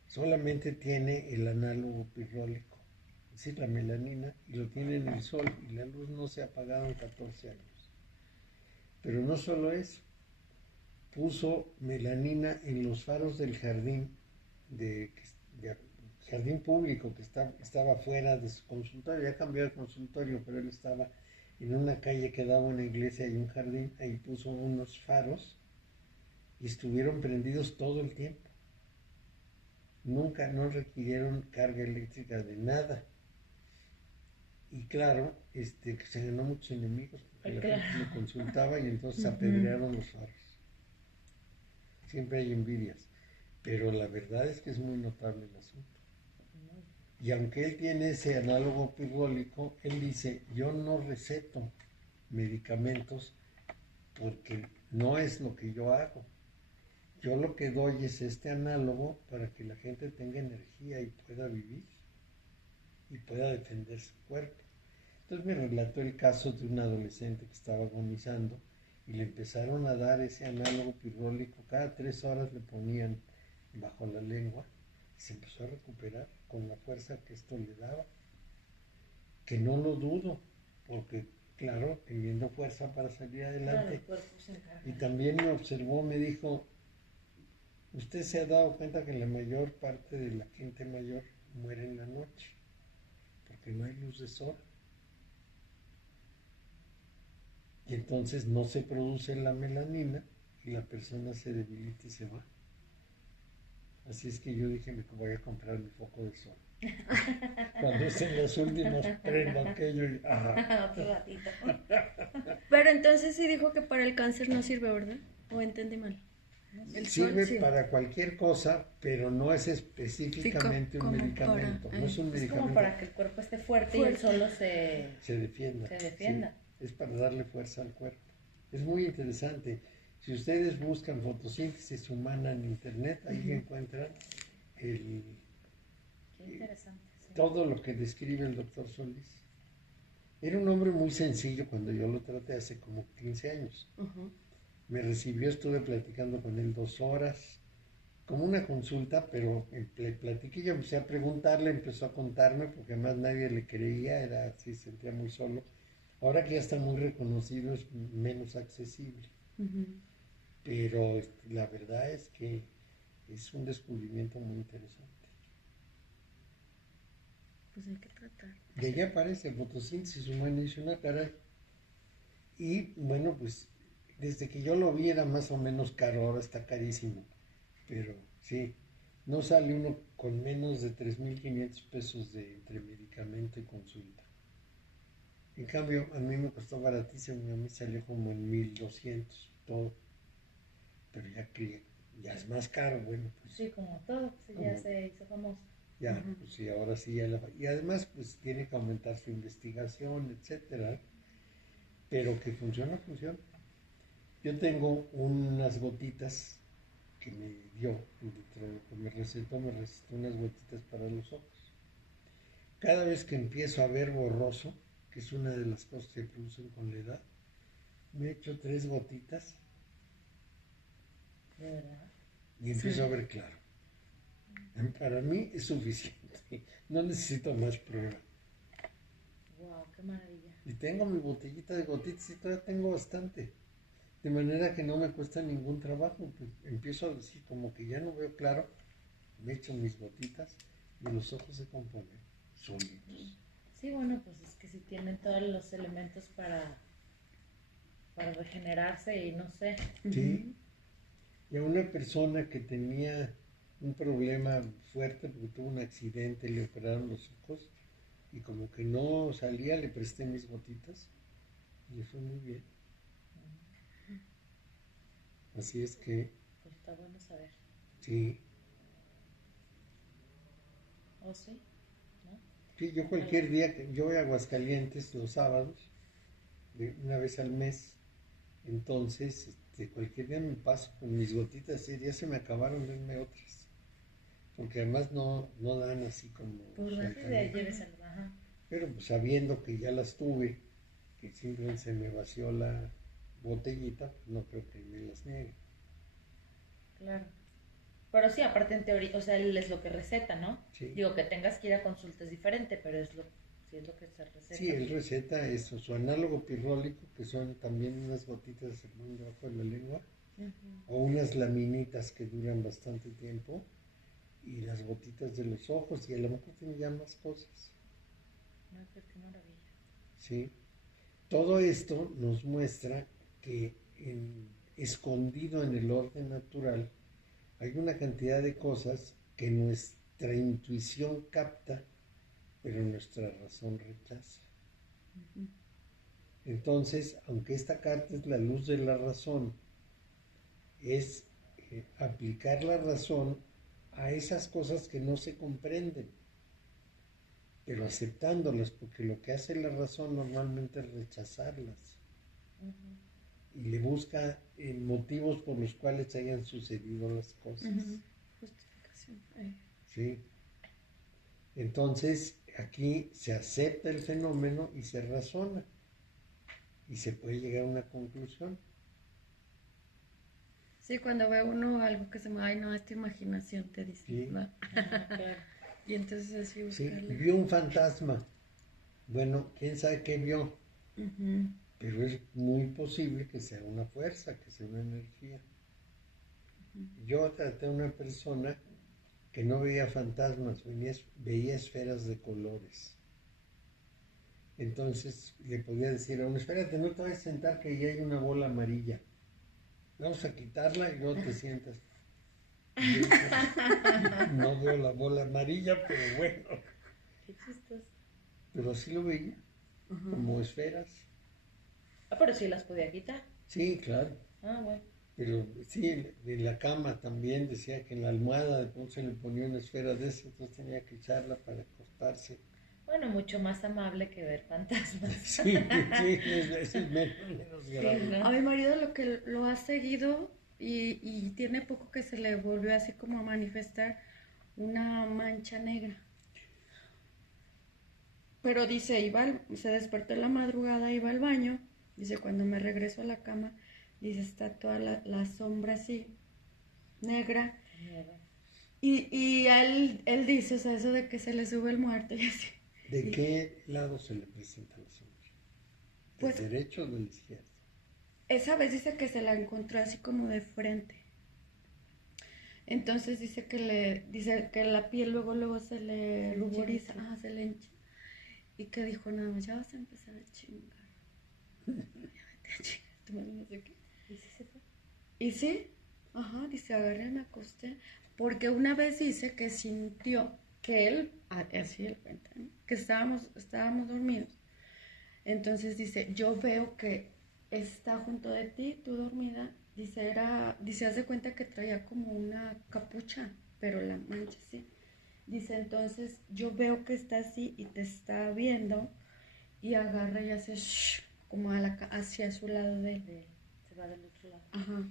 Solamente tiene el análogo pirrólico, es decir, la melanina, y lo tiene en el sol y la luz no se ha apagado en 14 años. Pero no solo eso, puso melanina en los faros del jardín, jardín público que estaba fuera de su consultorio, ya cambió de consultorio, pero él estaba en una calle que daba una iglesia y un jardín, ahí puso unos faros y estuvieron prendidos todo el tiempo. Nunca no requirieron carga eléctrica de nada. Y claro, se ganó muchos enemigos, porque la gente lo consultaba y entonces apedrearon los faros. Siempre hay envidias, pero la verdad es que es muy notable el asunto. Y aunque él tiene ese análogo pirrólico, él dice, yo no receto medicamentos porque no es lo que yo hago. Yo lo que doy es este análogo para que la gente tenga energía y pueda vivir y pueda defender su cuerpo. Entonces me relató el caso de un adolescente que estaba agonizando y le empezaron a dar ese análogo pirrólico. Cada 3 horas le ponían bajo la lengua y se empezó a recuperar con la fuerza que esto le daba. Que no lo dudo, porque claro, teniendo fuerza para salir adelante. Claro, y también me observó, me dijo, usted se ha dado cuenta que la mayor parte de la gente mayor muere en la noche, porque no hay luz de sol. Y entonces no se produce la melanina y la persona se debilita y se va. Así es que yo dije, me voy a comprar mi foco de sol. Cuando estén las últimas, prendo aquello y... Otro ratito. Pero entonces sí dijo que para el cáncer no sirve, ¿verdad? ¿O entendí mal? Sirve para cualquier cosa, pero no es específicamente un medicamento. No es un medicamento. Es como para que el cuerpo esté fuerte y el solo se defienda. Sí, es para darle fuerza al cuerpo. Es muy interesante. Si ustedes buscan fotosíntesis humana en internet, ahí encuentran Qué interesante, todo lo que describe el doctor Solís. Era un hombre muy sencillo cuando yo lo traté hace como 15 años. Me recibió, estuve platicando con él 2 horas, como una consulta, pero le platiqué, yo empecé a preguntarle, empezó a contarme, porque además nadie le creía, se sentía muy solo. Ahora que ya está muy reconocido, es menos accesible. Pero la verdad es que es un descubrimiento muy interesante. Pues hay que tratar. Y ahí aparece fotosíntesis humana y dice, una caray. Y bueno, pues desde que yo lo vi era más o menos caro, ahora está carísimo. Pero sí, no sale uno con menos de 3,500 pesos entre medicamento y consulta. En cambio, a mí me costó baratísimo, a mí salió como en 1,200 todo. Pero ya es más caro, bueno, pues. Sí, como todo, pues ya se hizo famoso. Ya, pues sí, ahora sí ya y además, pues tiene que aumentar su investigación, etcétera. Pero que funciona. Yo tengo unas gotitas que me dio, me recetó unas gotitas para los ojos. Cada vez que empiezo a ver borroso, que es una de las cosas que producen con la edad, me echo 3 gotitas. ¿De verdad? Y empiezo a ver claro. Para mí es suficiente, no necesito más prueba. Wow, qué maravilla. Y tengo mi botellita de gotitas y todavía tengo bastante. De manera que no me cuesta ningún trabajo. Pues empiezo a decir como que ya no veo claro, me echo mis gotitas y los ojos se componen solitos. Sí, bueno, pues es que si tienen todos los elementos para regenerarse y no sé. Sí. Y a una persona que tenía un problema fuerte porque tuvo un accidente, le operaron los ojos y como que no salía, le presté mis gotitas y le fue muy bien. Así es que, Pues está bueno saber. sí, ¿O sí? ¿No? sí, yo cualquier día, yo voy a Aguascalientes los sábados, una vez al mes, entonces cualquier día me paso con mis gotitas y ya se me acabaron, denme otras. Porque además no dan así como Por Sí, sueltamente. lléveselas, ajá. Pero pues sabiendo que ya las tuve, que simplemente se me vació la botellita, pues no creo que me las niegue. Claro. Pero sí, aparte en teoría, o sea, él es lo que receta, ¿no? Sí. Digo, que tengas que ir a consulta es diferente, pero sí es lo que se receta. Sí, él receta eso, su análogo pirrólico, que son también unas gotitas de limón debajo de la lengua, o unas laminitas que duran bastante tiempo, y las gotitas de los ojos, y a lo mejor tiene ya más cosas. No, pues qué maravilla. ¿Sí? Todo esto nos muestra que escondido en el orden natural hay una cantidad de cosas que nuestra intuición capta, pero nuestra razón rechaza. Entonces, aunque esta carta es la luz de la razón, es aplicar la razón a esas cosas que no se comprenden, pero aceptándolas, porque lo que hace la razón normalmente es rechazarlas y le busca motivos por los cuales hayan sucedido las cosas. Justificación. ¿Sí? Entonces, aquí se acepta el fenómeno y se razona y se puede llegar a una conclusión. Sí, cuando ve uno algo que se me, ay no, esta imaginación te dice, Sí. ¿va? Ajá, claro. Y entonces así Sí, buscarle. vio un fantasma. Bueno, quién sabe qué vio, Ujú. pero es muy posible que sea una fuerza, que sea una energía. Yo traté a una persona que no veía fantasmas, veía esferas de colores. Entonces le podía decir a uno, espérate, no te vayas a sentar que ya hay una bola amarilla. Vamos a quitarla y luego te sientas. Y yo, no veo la bola amarilla, pero bueno. Qué chistoso. Pero sí lo veía, como esferas. Ah, pero sí las podía quitar. Sí, claro. Ah, bueno. Pero sí, en la cama también decía que en la almohada de pronto se le ponía una esfera de esa, entonces tenía que echarla para acostarse. Bueno, mucho más amable que ver fantasmas. Sí, sí, es el menos grave. ¿no? A mi marido lo que lo ha seguido y tiene poco que se le volvió así como a manifestar una mancha negra. Pero dice, se despertó en la madrugada, iba al baño, dice, cuando me regreso a la cama, dice, está toda la sombra así, negra. Miedo. Y él dice, o sea, eso de que se le sube el muerto y así. ¿De qué lado se le presenta la sombra? ¿Del Pues- derecho o del izquierdo? Esa vez dice que se la encontró así como de frente. Entonces dice que la piel luego se le Se ruboriza, hincha. se le hincha. Y que dijo, nada más, ya vas a empezar a chingar. Ya vete a chingar, tu madre no sé qué. ¿Y si se fue? Y sí, dice, agarré, me acosté. Porque una vez dice que sintió que él, así él cuenta, ¿no? Que estábamos dormidos. Entonces dice, yo veo que está junto de ti, tú dormida. Dice, haz de cuenta que traía como una capucha, pero la mancha sí. Dice, entonces yo veo que está así y te está viendo y agarra y hace como hacia su lado de él. Se va del otro lado. Ajá.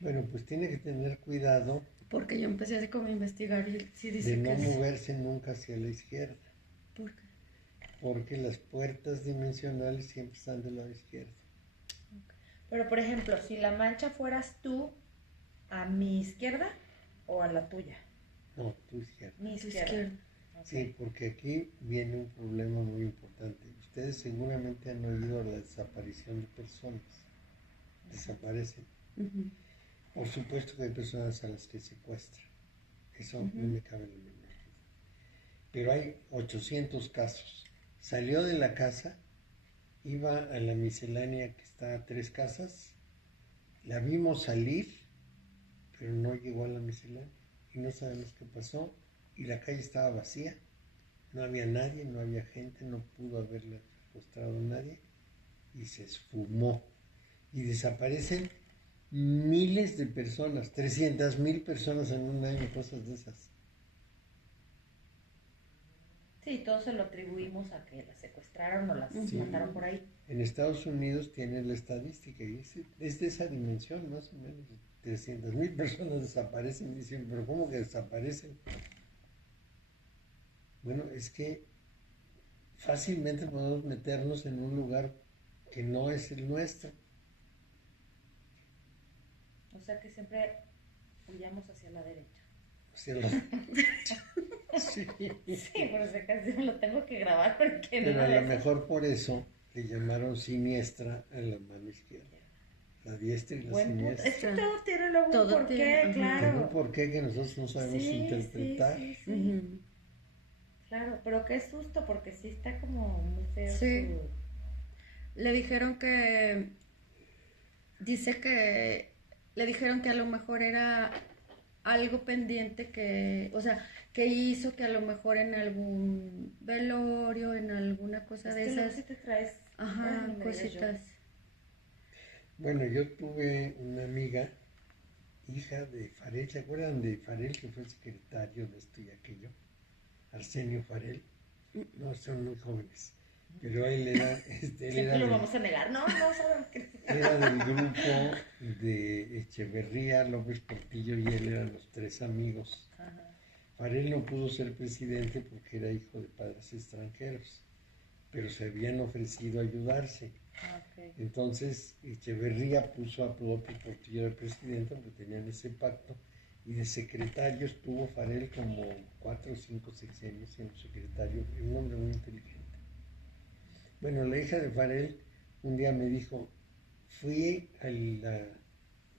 Bueno, pues tiene que tener cuidado Porque yo empecé así como a investigar y sí de dice no que es... moverse nunca hacia la izquierda, ¿Por qué? porque las puertas dimensionales siempre están del lado izquierdo. Pero, por ejemplo, si la mancha fueras tú, ¿a mi izquierda o a la tuya? No, tu izquierda. Mi Su izquierda. izquierda. Ok. Sí, porque aquí viene un problema muy importante. Ustedes seguramente han oído la desaparición de personas. Desaparecen. Ujú. Por supuesto que hay personas a las que secuestran. Eso no me cabe la menor duda. Pero hay 800 casos. Salió de la casa, iba a la miscelánea que está a 3 casas, la vimos salir, pero no llegó a la miscelánea. y no sabemos qué pasó, y la calle estaba vacía, no había nadie, no había gente, no pudo haberle secuestrado a nadie, y se esfumó, y desaparecen miles de personas, 300,000 personas en un año, cosas de esas. Sí, todos se lo atribuimos a que las secuestraron o las Sí. mataron por ahí. En Estados Unidos tienen la estadística y es de esa dimensión, más o menos. 300,000 personas desaparecen y dicen, pero ¿cómo que desaparecen? Bueno, es que fácilmente podemos meternos en un lugar que no es el nuestro. O sea que siempre huyamos hacia la derecha. O sea, la- sí. Sí, por esa ocasión lo tengo que grabar porque Pero no a lo es- mejor por eso le llamaron siniestra a la mano izquierda. La diestra y la Buen punto. siniestra. Es que todo tiene luego Todo un porqué, tiene, ajá. claro. Tiene un porqué que nosotros no sabemos Sí, interpretar. sí, sí, sí. Ujú. Claro, pero qué susto, porque sí está como muy feo. Sí. su- Le dijeron que, dice que, le dijeron que a lo mejor era algo pendiente que, o sea, que hizo que a lo mejor en algún velorio, en alguna cosa Es de que luego esas, sí te traes. ajá, Ay, no me digas yo. cositas. Bueno, yo tuve una amiga, hija de Farel, ¿se acuerdan de Farel, que fue secretario de esto y aquello? Arsenio Farel. No, son muy jóvenes. Pero él era, él Siempre era, lo del, vamos a negar. No, no sabemos que. era del grupo de Echeverría, López Portillo y él eran los tres amigos. Ajá. Farel no pudo ser presidente porque era hijo de padres extranjeros, pero se habían ofrecido a ayudarse. Ah, ok. Entonces Echeverría puso a López Portillo de presidente porque tenían ese pacto, y de secretario estuvo Farel como 4 o 5 sexenios siendo secretario, un hombre muy inteligente. Bueno, la hija de Farel un día me dijo, fui al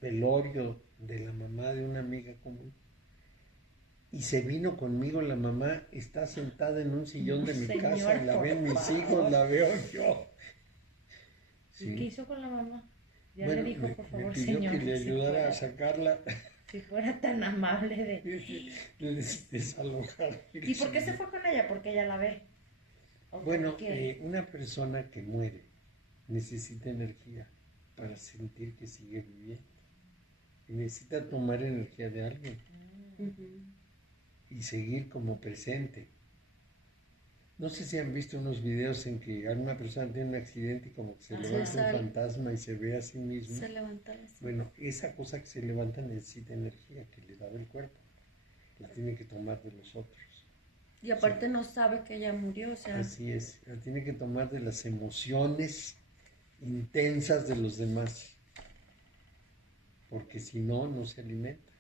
velorio de la mamá de una amiga común y se vino conmigo la mamá, está sentada en un sillón de mi Señor, casa, la ven por mis favor. hijos, la veo yo. ¿Y qué hizo con la mamá? Ya Bueno, le dijo, me por favor, pidió señor, que le si ayudara a fuera- sacarla, si fuera tan amable de... le desalojar. ¿Y por qué se fue con ella? Porque ella la ve. ¿O Bueno, por qué? una persona que muere necesita energía para sentir que sigue viviendo. Y necesita tomar energía de alguien Ujú. y seguir como presente. No sé si han visto unos videos en que alguna persona tiene un accidente y como que se Ajá. levanta un Sale. fantasma y se ve a sí mismo. Se levanta así. Bueno, esa cosa que se levanta necesita energía que le da del cuerpo. La tiene que tomar de los otros. Y aparte no sabe que ella murió, o sea, Así es, la tiene que tomar de las emociones intensas de los demás. Porque si no, no se alimenta.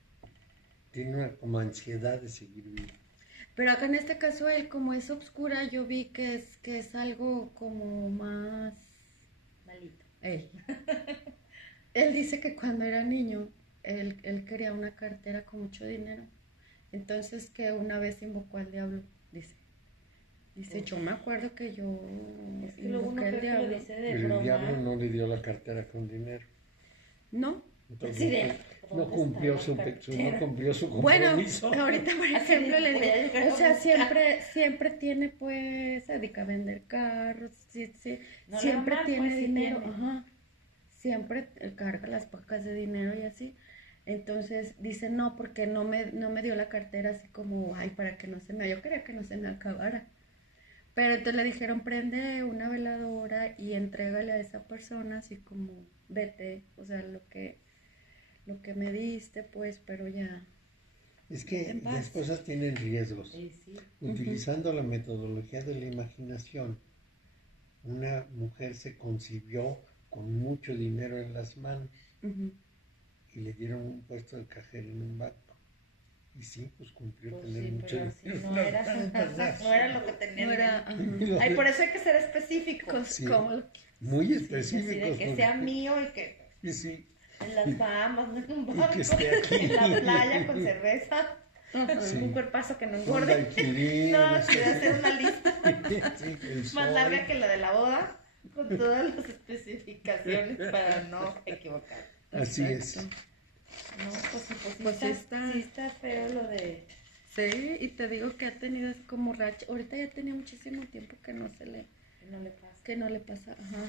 Tiene una como ansiedad de seguir vivo. pero acá en este caso él como es obscura, yo vi que es algo como más Malito. él. Él dice que cuando era niño, él quería una cartera con mucho dinero. Entonces que una vez invocó al diablo, dice. Dice, yo me acuerdo que yo Es que luego uno invoqué al cree que lo diablo. dice de Pero el broma. diablo no le dio la cartera con dinero. No. Entonces, Sí, de- no, ¿dónde cumplió está su, la no cartera? cumplió su Bueno, compromiso. ahorita por Así ejemplo le voy a digo, llegar a o sea, buscar. siempre tiene pues, se dedica a vender carros, sí, No le va siempre mal, tiene pues, sí dinero, tiene. ajá, siempre carga las pacas de dinero y así. Entonces dice, no, porque no me dio la cartera así como, ay, para que no se me, yo quería que no se me acabara. Pero entonces le dijeron, prende una veladora y entrégale a esa persona así como, vete, o sea, lo que me diste, pues, pero ya. Es que En paz. las cosas tienen riesgos. Sí, sí. Utilizando la metodología de la imaginación, una mujer se concibió con mucho dinero en las manos Ujú. y le dieron un puesto de cajero en un banco. Y sí, pues cumplió Pues tener sí, mucho pero así dinero. no era, no era lo que tenía. No era, ajá. Ay, por eso hay que ser específicos. Sí. Como lo que- Muy Sí, así específicos. de que sea mío y que Sí, sí. en las Bahamas, no en un Y que banco, esté aquí. en la playa con cerveza, Sí. un cuerpazo que no Con engorde. alquiler, No, este, quiero hacer una lista sí, el más sol. larga que la de la boda, con todas las especificaciones para no equivocar. Así es. Exacto. No, pues sí, Pues sí está feo lo de... Sí, y te digo que ha tenido así como racha. Ahorita ya tenía muchísimo tiempo que no se le... Que no le pasa. Que no le pasa, ajá.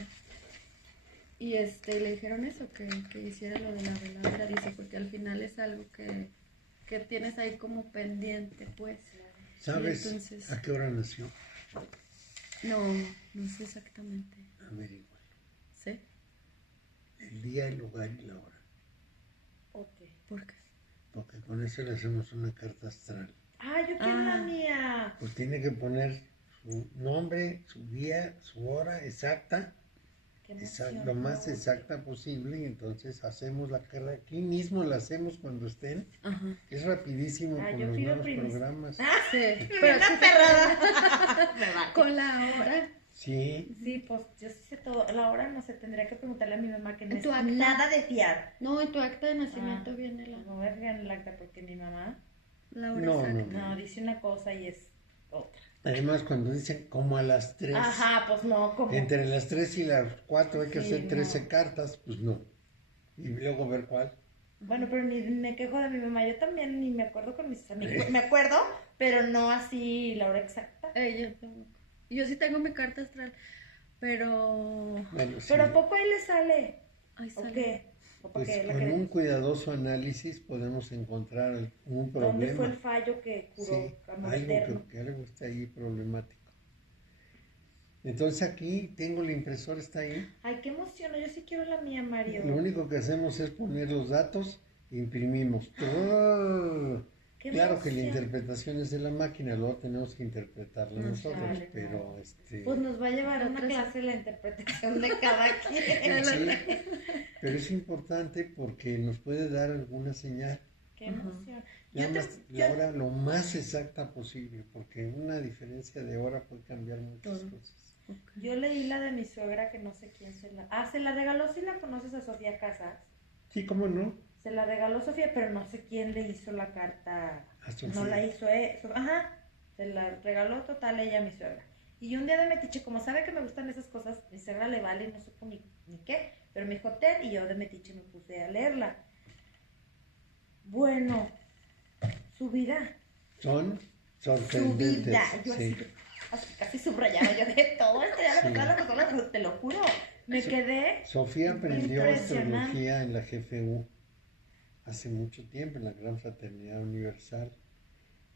Y le dijeron eso, que hiciera lo de la veladora, dice, porque al final es algo que tienes ahí como pendiente, pues. ¿Sabes entonces, a qué hora nació? no sé exactamente. Averigua. ¿Sí? El día, el lugar y la hora. Ok. ¿Por qué? Porque con eso le hacemos una carta astral. Ah, yo quiero la mía. Pues tiene que poner su nombre, su día, su hora exacta, Qué emoción, lo más no. exacta posible, y entonces hacemos la carta. Aquí mismo la hacemos cuando estén. Ajá. Es rapidísimo con yo los pido nuevos programas. Sí, Pero una perrada. Me va. con la hora. Sí, Sí, pues yo sí sé todo. La hora no sé, tendría que preguntarle a mi mamá que no ¿En es tu acta? nada de fiar. No, en tu acta de nacimiento viene Me voy a fijar en el acta porque mi mamá la hora No, exacta. no dice una cosa y es otra. además cuando dicen como a las 3, Ajá, pues no, como... entre las 3 y las 4 hay que Sí, hacer 13 no. cartas, pues no. Y luego ver cuál. Bueno, pero ni me quejo de mi mamá. Yo también ni me acuerdo con mis amigos. Me acuerdo, pero no así la hora exacta. Yo sí tengo mi carta astral, pero... Bueno, sí. Pero ¿a poco ahí le sale? Ahí ¿O sale. qué? ¿O para Pues qué la con un queremos? cuidadoso análisis podemos encontrar un problema. ¿Dónde fue el fallo que curó Sí, amor eterno? algo está ahí problemático. Entonces aquí tengo la impresora, está ahí. Ay, qué emoción. Yo sí quiero la mía, Mario. Lo único que hacemos es poner los datos, imprimimos. Qué Claro que la emoción. interpretación es de la máquina, luego tenemos que interpretarla nosotros, Chale, pero no. Pues nos va a llevar a una clase la interpretación de cada quien. sí, pero es importante porque nos puede dar alguna señal. Qué emoción. Nada más la hora lo más exacta posible, porque una diferencia de hora puede cambiar muchas cosas. Yo leí la de mi suegra que no sé quién se la... Ah, se la regaló, si la conoces, a Sofía Casas. Sí, ¿cómo no? Se la regaló Sofía, pero no sé quién le hizo la carta. A Sofía. No la hizo, ajá. Se la regaló total ella a mi suegra. Y un día de metiche, como sabe que me gustan esas cosas, mi suegra le vale, no supo ni qué, pero me dijo ten, y yo de metiche me puse a leerla. Bueno, su vida. Son Su sorprendentes. vida. Yo Sí. así casi subrayaba yo de todo esto, ya lo que toda la persona, pero te lo juro. Me quedé Sofía aprendió impresionada. astrología en la GFU hace mucho tiempo, en la Gran Fraternidad Universal.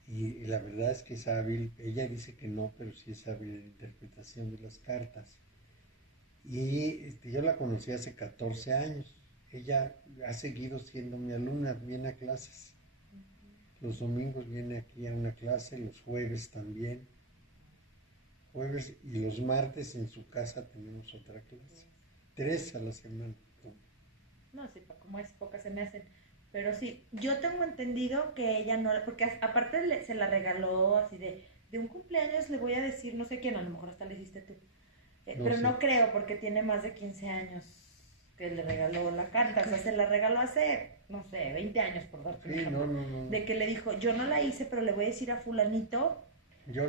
Y la verdad es que es hábil, ella dice que no, pero sí es hábil en la interpretación de las cartas. Y yo la conocí hace 14 años. Ella ha seguido siendo mi alumna, viene a clases. Los domingos viene aquí a una clase, los jueves también. Jueves y los martes en su casa tenemos otra clase. 3 a la semana. No, sí, como es pocas se me hacen. Pero sí, yo tengo entendido que ella no, porque aparte se la regaló así de un cumpleaños, le voy a decir, no sé quién, a lo mejor hasta le hiciste tú. No pero sé. no creo, porque tiene más de 15 años que le regaló la carta. O sea, se la regaló hace, no sé, 20 años, por darte un Sí, ejemplo. no. De que le dijo, yo no la hice, pero le voy a decir a fulanito. Yo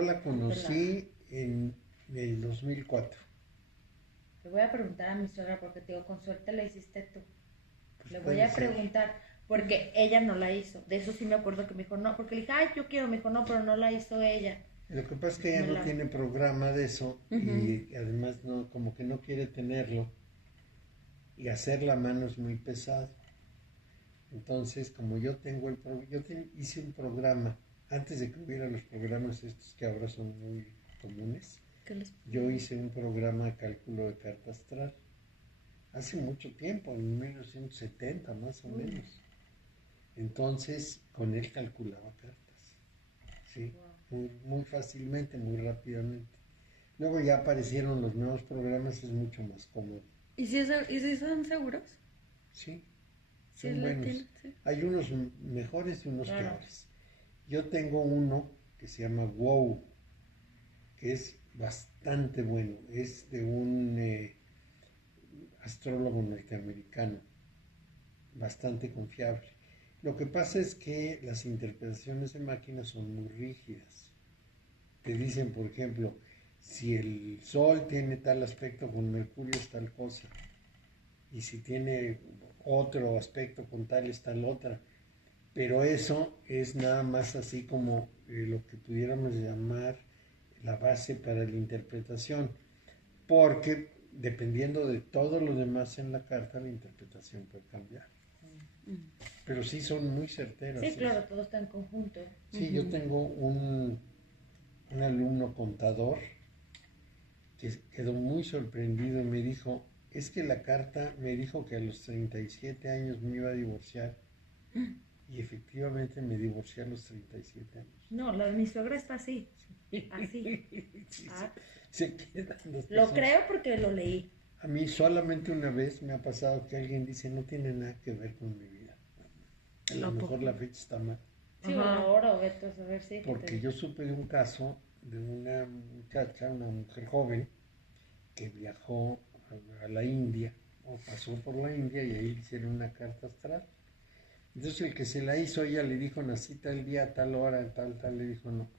la conocí en el 2004. Le voy a preguntar a mi suegra, porque te digo, con suerte la hiciste tú. Pues Le voy puede a ser. preguntar, porque ella no la hizo. De eso sí me acuerdo que me dijo no, porque le dije, ay, yo quiero, me dijo no, pero no la hizo ella. Lo que pasa es que ella no tiene programa de eso y además no, como que no quiere tenerlo y hacer la mano es muy pesado. Entonces, como yo tengo hice un programa antes de que hubiera los programas estos que ahora son muy comunes. Yo hice un programa de cálculo de carta astral hace mucho tiempo, en 1970 más o menos. Entonces, con él calculaba cartas. Sí. Muy fácilmente, muy rápidamente. Luego ya aparecieron los nuevos programas, es mucho más cómodo. ¿Y si son seguros? Sí, Sí, son buenos. sí. Hay unos mejores y unos Claro. peores. Yo tengo uno que se llama WOW, que es bastante bueno. Es de un astrólogo norteamericano, bastante confiable. Lo que pasa es que las interpretaciones de máquinas son muy rígidas. Te dicen, por ejemplo, si el Sol tiene tal aspecto con Mercurio es tal cosa. Y si tiene otro aspecto con tal otra. Pero eso es nada más así como lo que pudiéramos llamar la base para la interpretación, porque dependiendo de todo lo demás en la carta, la interpretación puede cambiar. Pero sí son muy certeras. Sí, claro, todo está en conjunto. Sí, yo tengo un alumno contador que quedó muy sorprendido y me dijo, es que la carta me dijo que a los 37 años me iba a divorciar. Y efectivamente me divorcié a los 37 años. No, la de mi suegra está así. Así. Sí, Ah, se quedan las lo personas. creo porque lo leí. A mí solamente una vez me ha pasado que alguien dice no tiene nada que ver con mi vida. A lo ¿A mejor poco? la fecha está mal. Sí, Ajá. una hora o vete a saber, sí. que Porque te- yo supe de un caso de una muchacha, una mujer joven, que viajó a la India, o pasó por la India y ahí le hicieron una carta astral. Entonces el que se la hizo, ella le dijo, nací tal día, tal hora, tal, le dijo, no,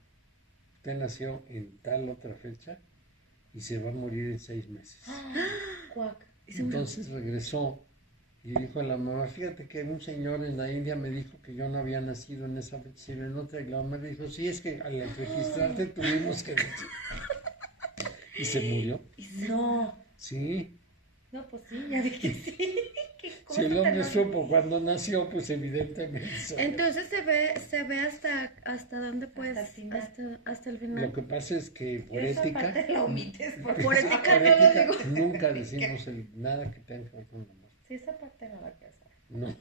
usted nació en tal otra fecha y se va a morir en 6 meses. Cuac. Entonces regresó y dijo a la mamá, fíjate que un señor en la India me dijo que yo no había nacido en esa fecha, sino en otra, y la mamá le dijo, sí, es que al registrarte tuvimos que decir. Y se murió. No. Sí, No, pues sí, ya vi que sí. Qué cosa si el tan hombre supo horrible. cuando nació, pues evidentemente sabía. Entonces se ve hasta dónde puedes, el final. hasta el final. Lo que pasa es que por Esa ética, parte la omites, por Por favor. ética no lo digo. nunca decimos nada que tenga que ver con la muerte. Sí, esa parte no la quiero saber. No.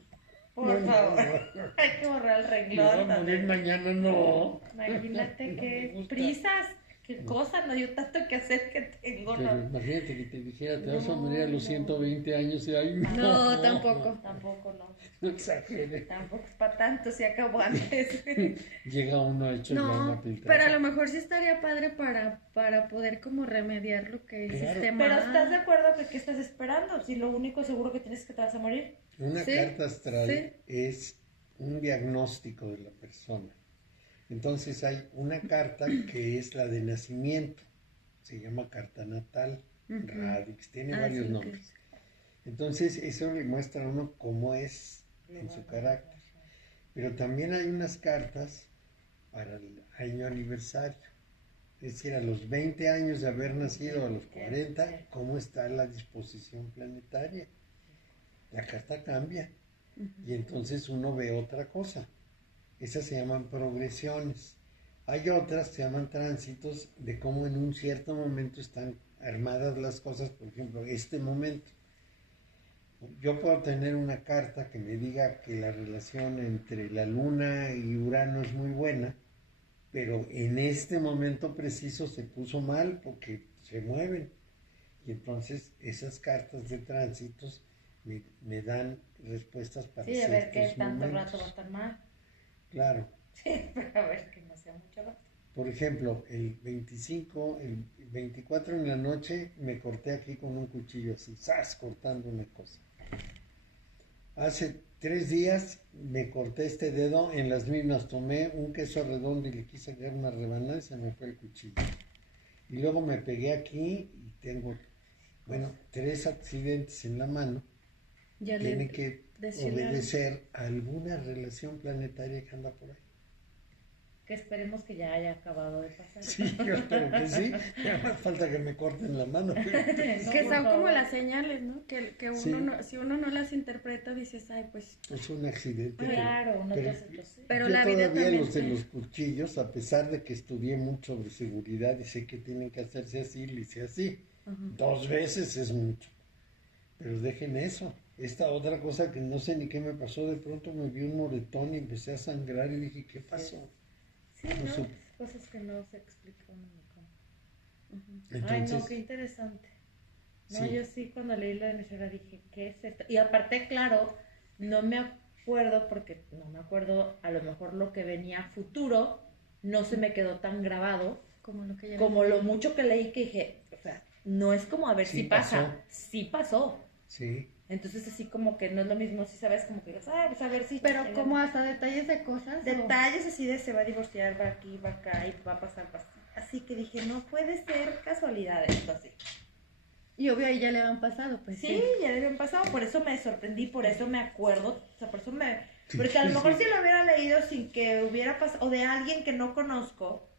Por No, no, favor. no. Hay que borrar el Me renglón. voy a morir mañana, no. Imagínate No me qué gusta. prisas, qué cosa, no, yo tanto que hacer que tengo, Pero no. imagínate que te dijera, te vas a No, morir a los no. 120 años y ay, No, tampoco. Tampoco, no. No exageres. Tampoco es para tanto, se acabó antes. Llega uno hecho ya No, una piltrafa. pero a lo mejor sí estaría padre para poder como remediar lo que Claro. hiciste Pero mal. ¿estás de acuerdo que qué estás esperando? Si lo único seguro que tienes es que te vas a morir. Una Sí, carta astral sí. es un diagnóstico de la persona. Entonces hay una carta que es la de nacimiento, se llama carta natal, Ujú. radix, tiene Ah, varios sí, nombres. Entonces eso le muestra a uno cómo es en su carácter. Pero también hay unas cartas para el año aniversario. Es decir, a los 20 años de haber nacido, a los 40, cómo está la disposición planetaria. La carta cambia y entonces uno ve otra cosa. Esas se llaman progresiones. Hay otras que se llaman tránsitos de cómo en un cierto momento están armadas las cosas, por ejemplo, este momento. Yo puedo tener una carta que me diga que la relación entre la luna y Urano es muy buena, pero en este momento preciso se puso mal porque se mueven. Y entonces esas cartas de tránsitos me dan respuestas para Sí, a ver qué ciertos tanto momentos. rato va a estar mal. Claro. Sí, pero a ver que no sea mucho rato. Por ejemplo, el 24 en la noche me corté aquí con un cuchillo así, ¡zas! Cortando una cosa. Hace 3 días me corté este dedo, en las mismas tomé un queso redondo y le quise dar una rebanada y se me fue el cuchillo. Y luego me pegué aquí y tengo, 3 accidentes en la mano. Ya Tiene le que decirle obedecer a alguna relación planetaria que anda por ahí. Que esperemos que ya haya acabado de pasar. Sí, yo espero que sí. Ya más falta que me corten la mano. No, que por son como favor. las señales, ¿no? Que uno Sí. no, si uno no las interpreta, dices, ay, pues. Es un accidente. Claro, uno pero- tras otro, sí. Pero yo la vida todavía también los de se- los cuchillos, a pesar de que estudié mucho sobre seguridad y sé que tienen que hacerse así, le hice así. Ajá. 2 veces es mucho. Pero dejen eso. Esta otra cosa que no sé ni qué me pasó, de pronto me vi un moretón y empecé a sangrar y dije, ¿qué pasó? Sí, No ¿no? supe. Cosas que no se explican ni cómo. Ujú. Ay, no, Entonces, qué interesante. No, sí. yo sí cuando leí lo de mi suegra dije, ¿qué es esto? Y aparte, claro, no me acuerdo, porque no me acuerdo a lo mejor lo que venía a futuro, no se me quedó tan grabado Como lo que ya como lo mucho que leí que dije, o sea, no es como a ver Sí si pasa, pasó. sí pasó. Sí. Entonces así como que no es lo mismo si sabes como que digas, ay, pues a ver si... Pero como hasta detalles de cosas. o- Detalles así de se va a divorciar, va aquí, va acá y va a pasar así. Así que dije, no puede ser casualidad esto así. Y obvio ahí ya le habían pasado, pues. Sí, ya le habían pasado, por eso me sorprendí, por eso me acuerdo, o sea, por eso porque a lo Sí, mejor sí. si lo hubiera leído sin que hubiera pasado, o de alguien que no conozco,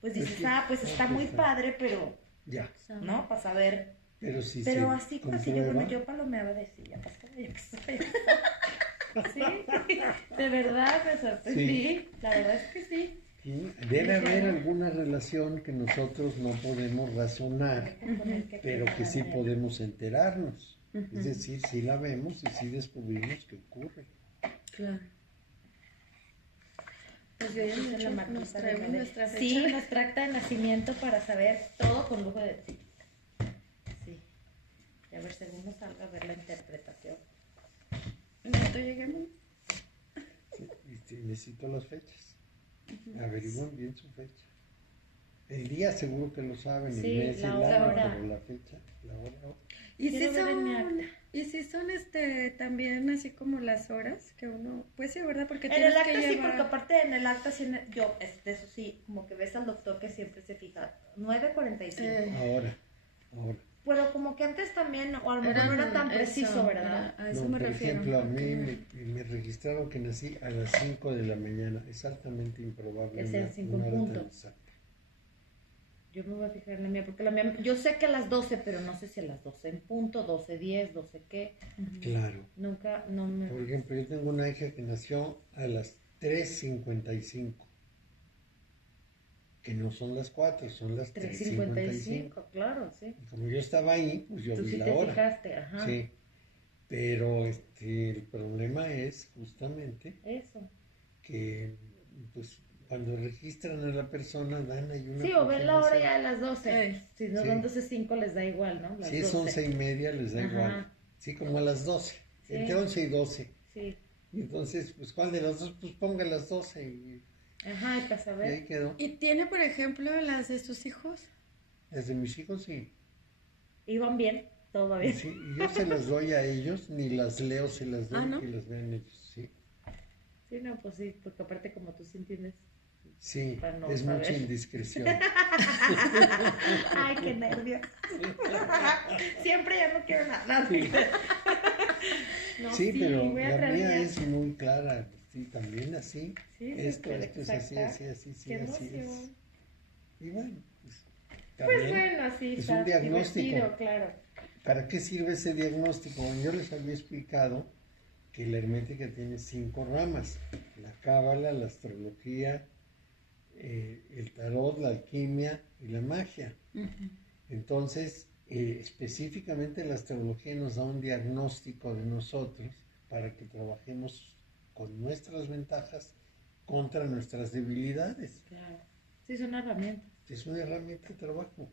pues Pues dices, sí, pues está ok, muy está. padre, pero, Ya, ¿no? Para saber. pero si Pero se así, pues así, yo, comprueba, bueno, yo palomeaba de sí, ya pasó, ya pasó, ya pasó. Sí, de verdad me sorprendí, Sí. la verdad es que sí. sí, debe haber alguna relación que nosotros no podemos razonar, pero que sí podemos enterarnos. Es decir, sí la vemos y sí descubrimos qué ocurre. Claro. Pues yo ya Esa es la mucho marquita nos de traemos Gabriel. nuestra fecha. Sí, nuestra acta de nacimiento para saber todo con lujo de detalle. Sí. Y a ver, según nos salga a ver la interpretación. En cuanto lleguemos. Sí, y sí, necesito las fechas. Averigüen bien su fecha. El día seguro que lo saben, Sí, el mes y la el año, hora. pero la fecha, la hora. Y Quiero si ver en mi son, acta. y si son también así como las horas que uno, pues sí, ¿verdad? Porque En tienes el acta que sí, llevar. porque aparte en el acta sí, yo, eso sí, como que ves al doctor que siempre se fija, 9:45. Ahora. Pero como que antes también, o a lo mejor Era- no era tan eso, preciso, ¿verdad? a eso No, me por refiero. ejemplo, a mí porque- me registraron que nací a las 5 de la mañana. Es altamente improbable Que sean 5 en hora tan punto. exacta. Yo me voy a fijar en la mía, porque la mía, yo sé que a las 12, pero no sé si a las 12 en punto, 12:10, 12 qué. Claro. Nunca, no me... Por ejemplo, yo tengo una hija que nació a las 3:55. Que no son las 4, son las 3:55. 3:55, claro, sí. Y como yo estaba ahí, pues yo Tú vi sí la te hora. fijaste, ajá. Sí. Pero el problema es justamente Eso. que pues cuando registran a la persona dan ahí una Sí, o ven la hora confirmación. ya a las 12. Sí. Si no Sí. dan 12:05 les da igual, ¿no? Las Si es 12. 11:30 les da Ajá. igual. Sí, como a las 12. Sí. Entre 11 y 12. Sí. Y entonces, pues ¿cuál de las dos? Pues ponga las 12 Ajá, y para y ahí saber. quedó. ¿Y tiene, por ejemplo, las de sus hijos? Desde mis hijos sí. Iban bien, todo va Y bien. sí, y yo se las doy a ellos, ni las leo, se las doy Ah, ¿no? que las vean ellos. Sí, Sí, no, pues sí, porque aparte como tú sí entiendes. sí, Para no es mucha saber. indiscreción. Ay, qué nervios. Siempre ya no quiero nada. No, Sí, pero voy a la traer mía mi es muy clara. Sí, también así. Sí, esto súper es así, exacta. así, así, sí, Qué así es. emoción. Y bueno, pues Pues también, bueno, sí, es está un diagnóstico. divertido, claro. ¿Para qué sirve ese diagnóstico? Yo les había explicado que la hermética tiene 5 ramas: la cábala, la astrología, el tarot, la alquimia y la magia. Entonces, específicamente la astrología nos da un diagnóstico de nosotros para que trabajemos con nuestras ventajas contra nuestras debilidades. Claro. Sí, es una herramienta. Es una herramienta de trabajo.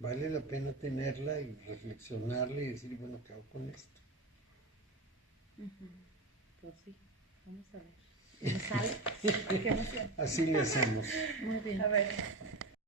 Vale la pena tenerla y reflexionarla y decir, bueno, ¿qué hago con esto? Pues sí, vamos a ver. ¿Me sale? Qué emoción. Así le hacemos. Muy bien. A ver.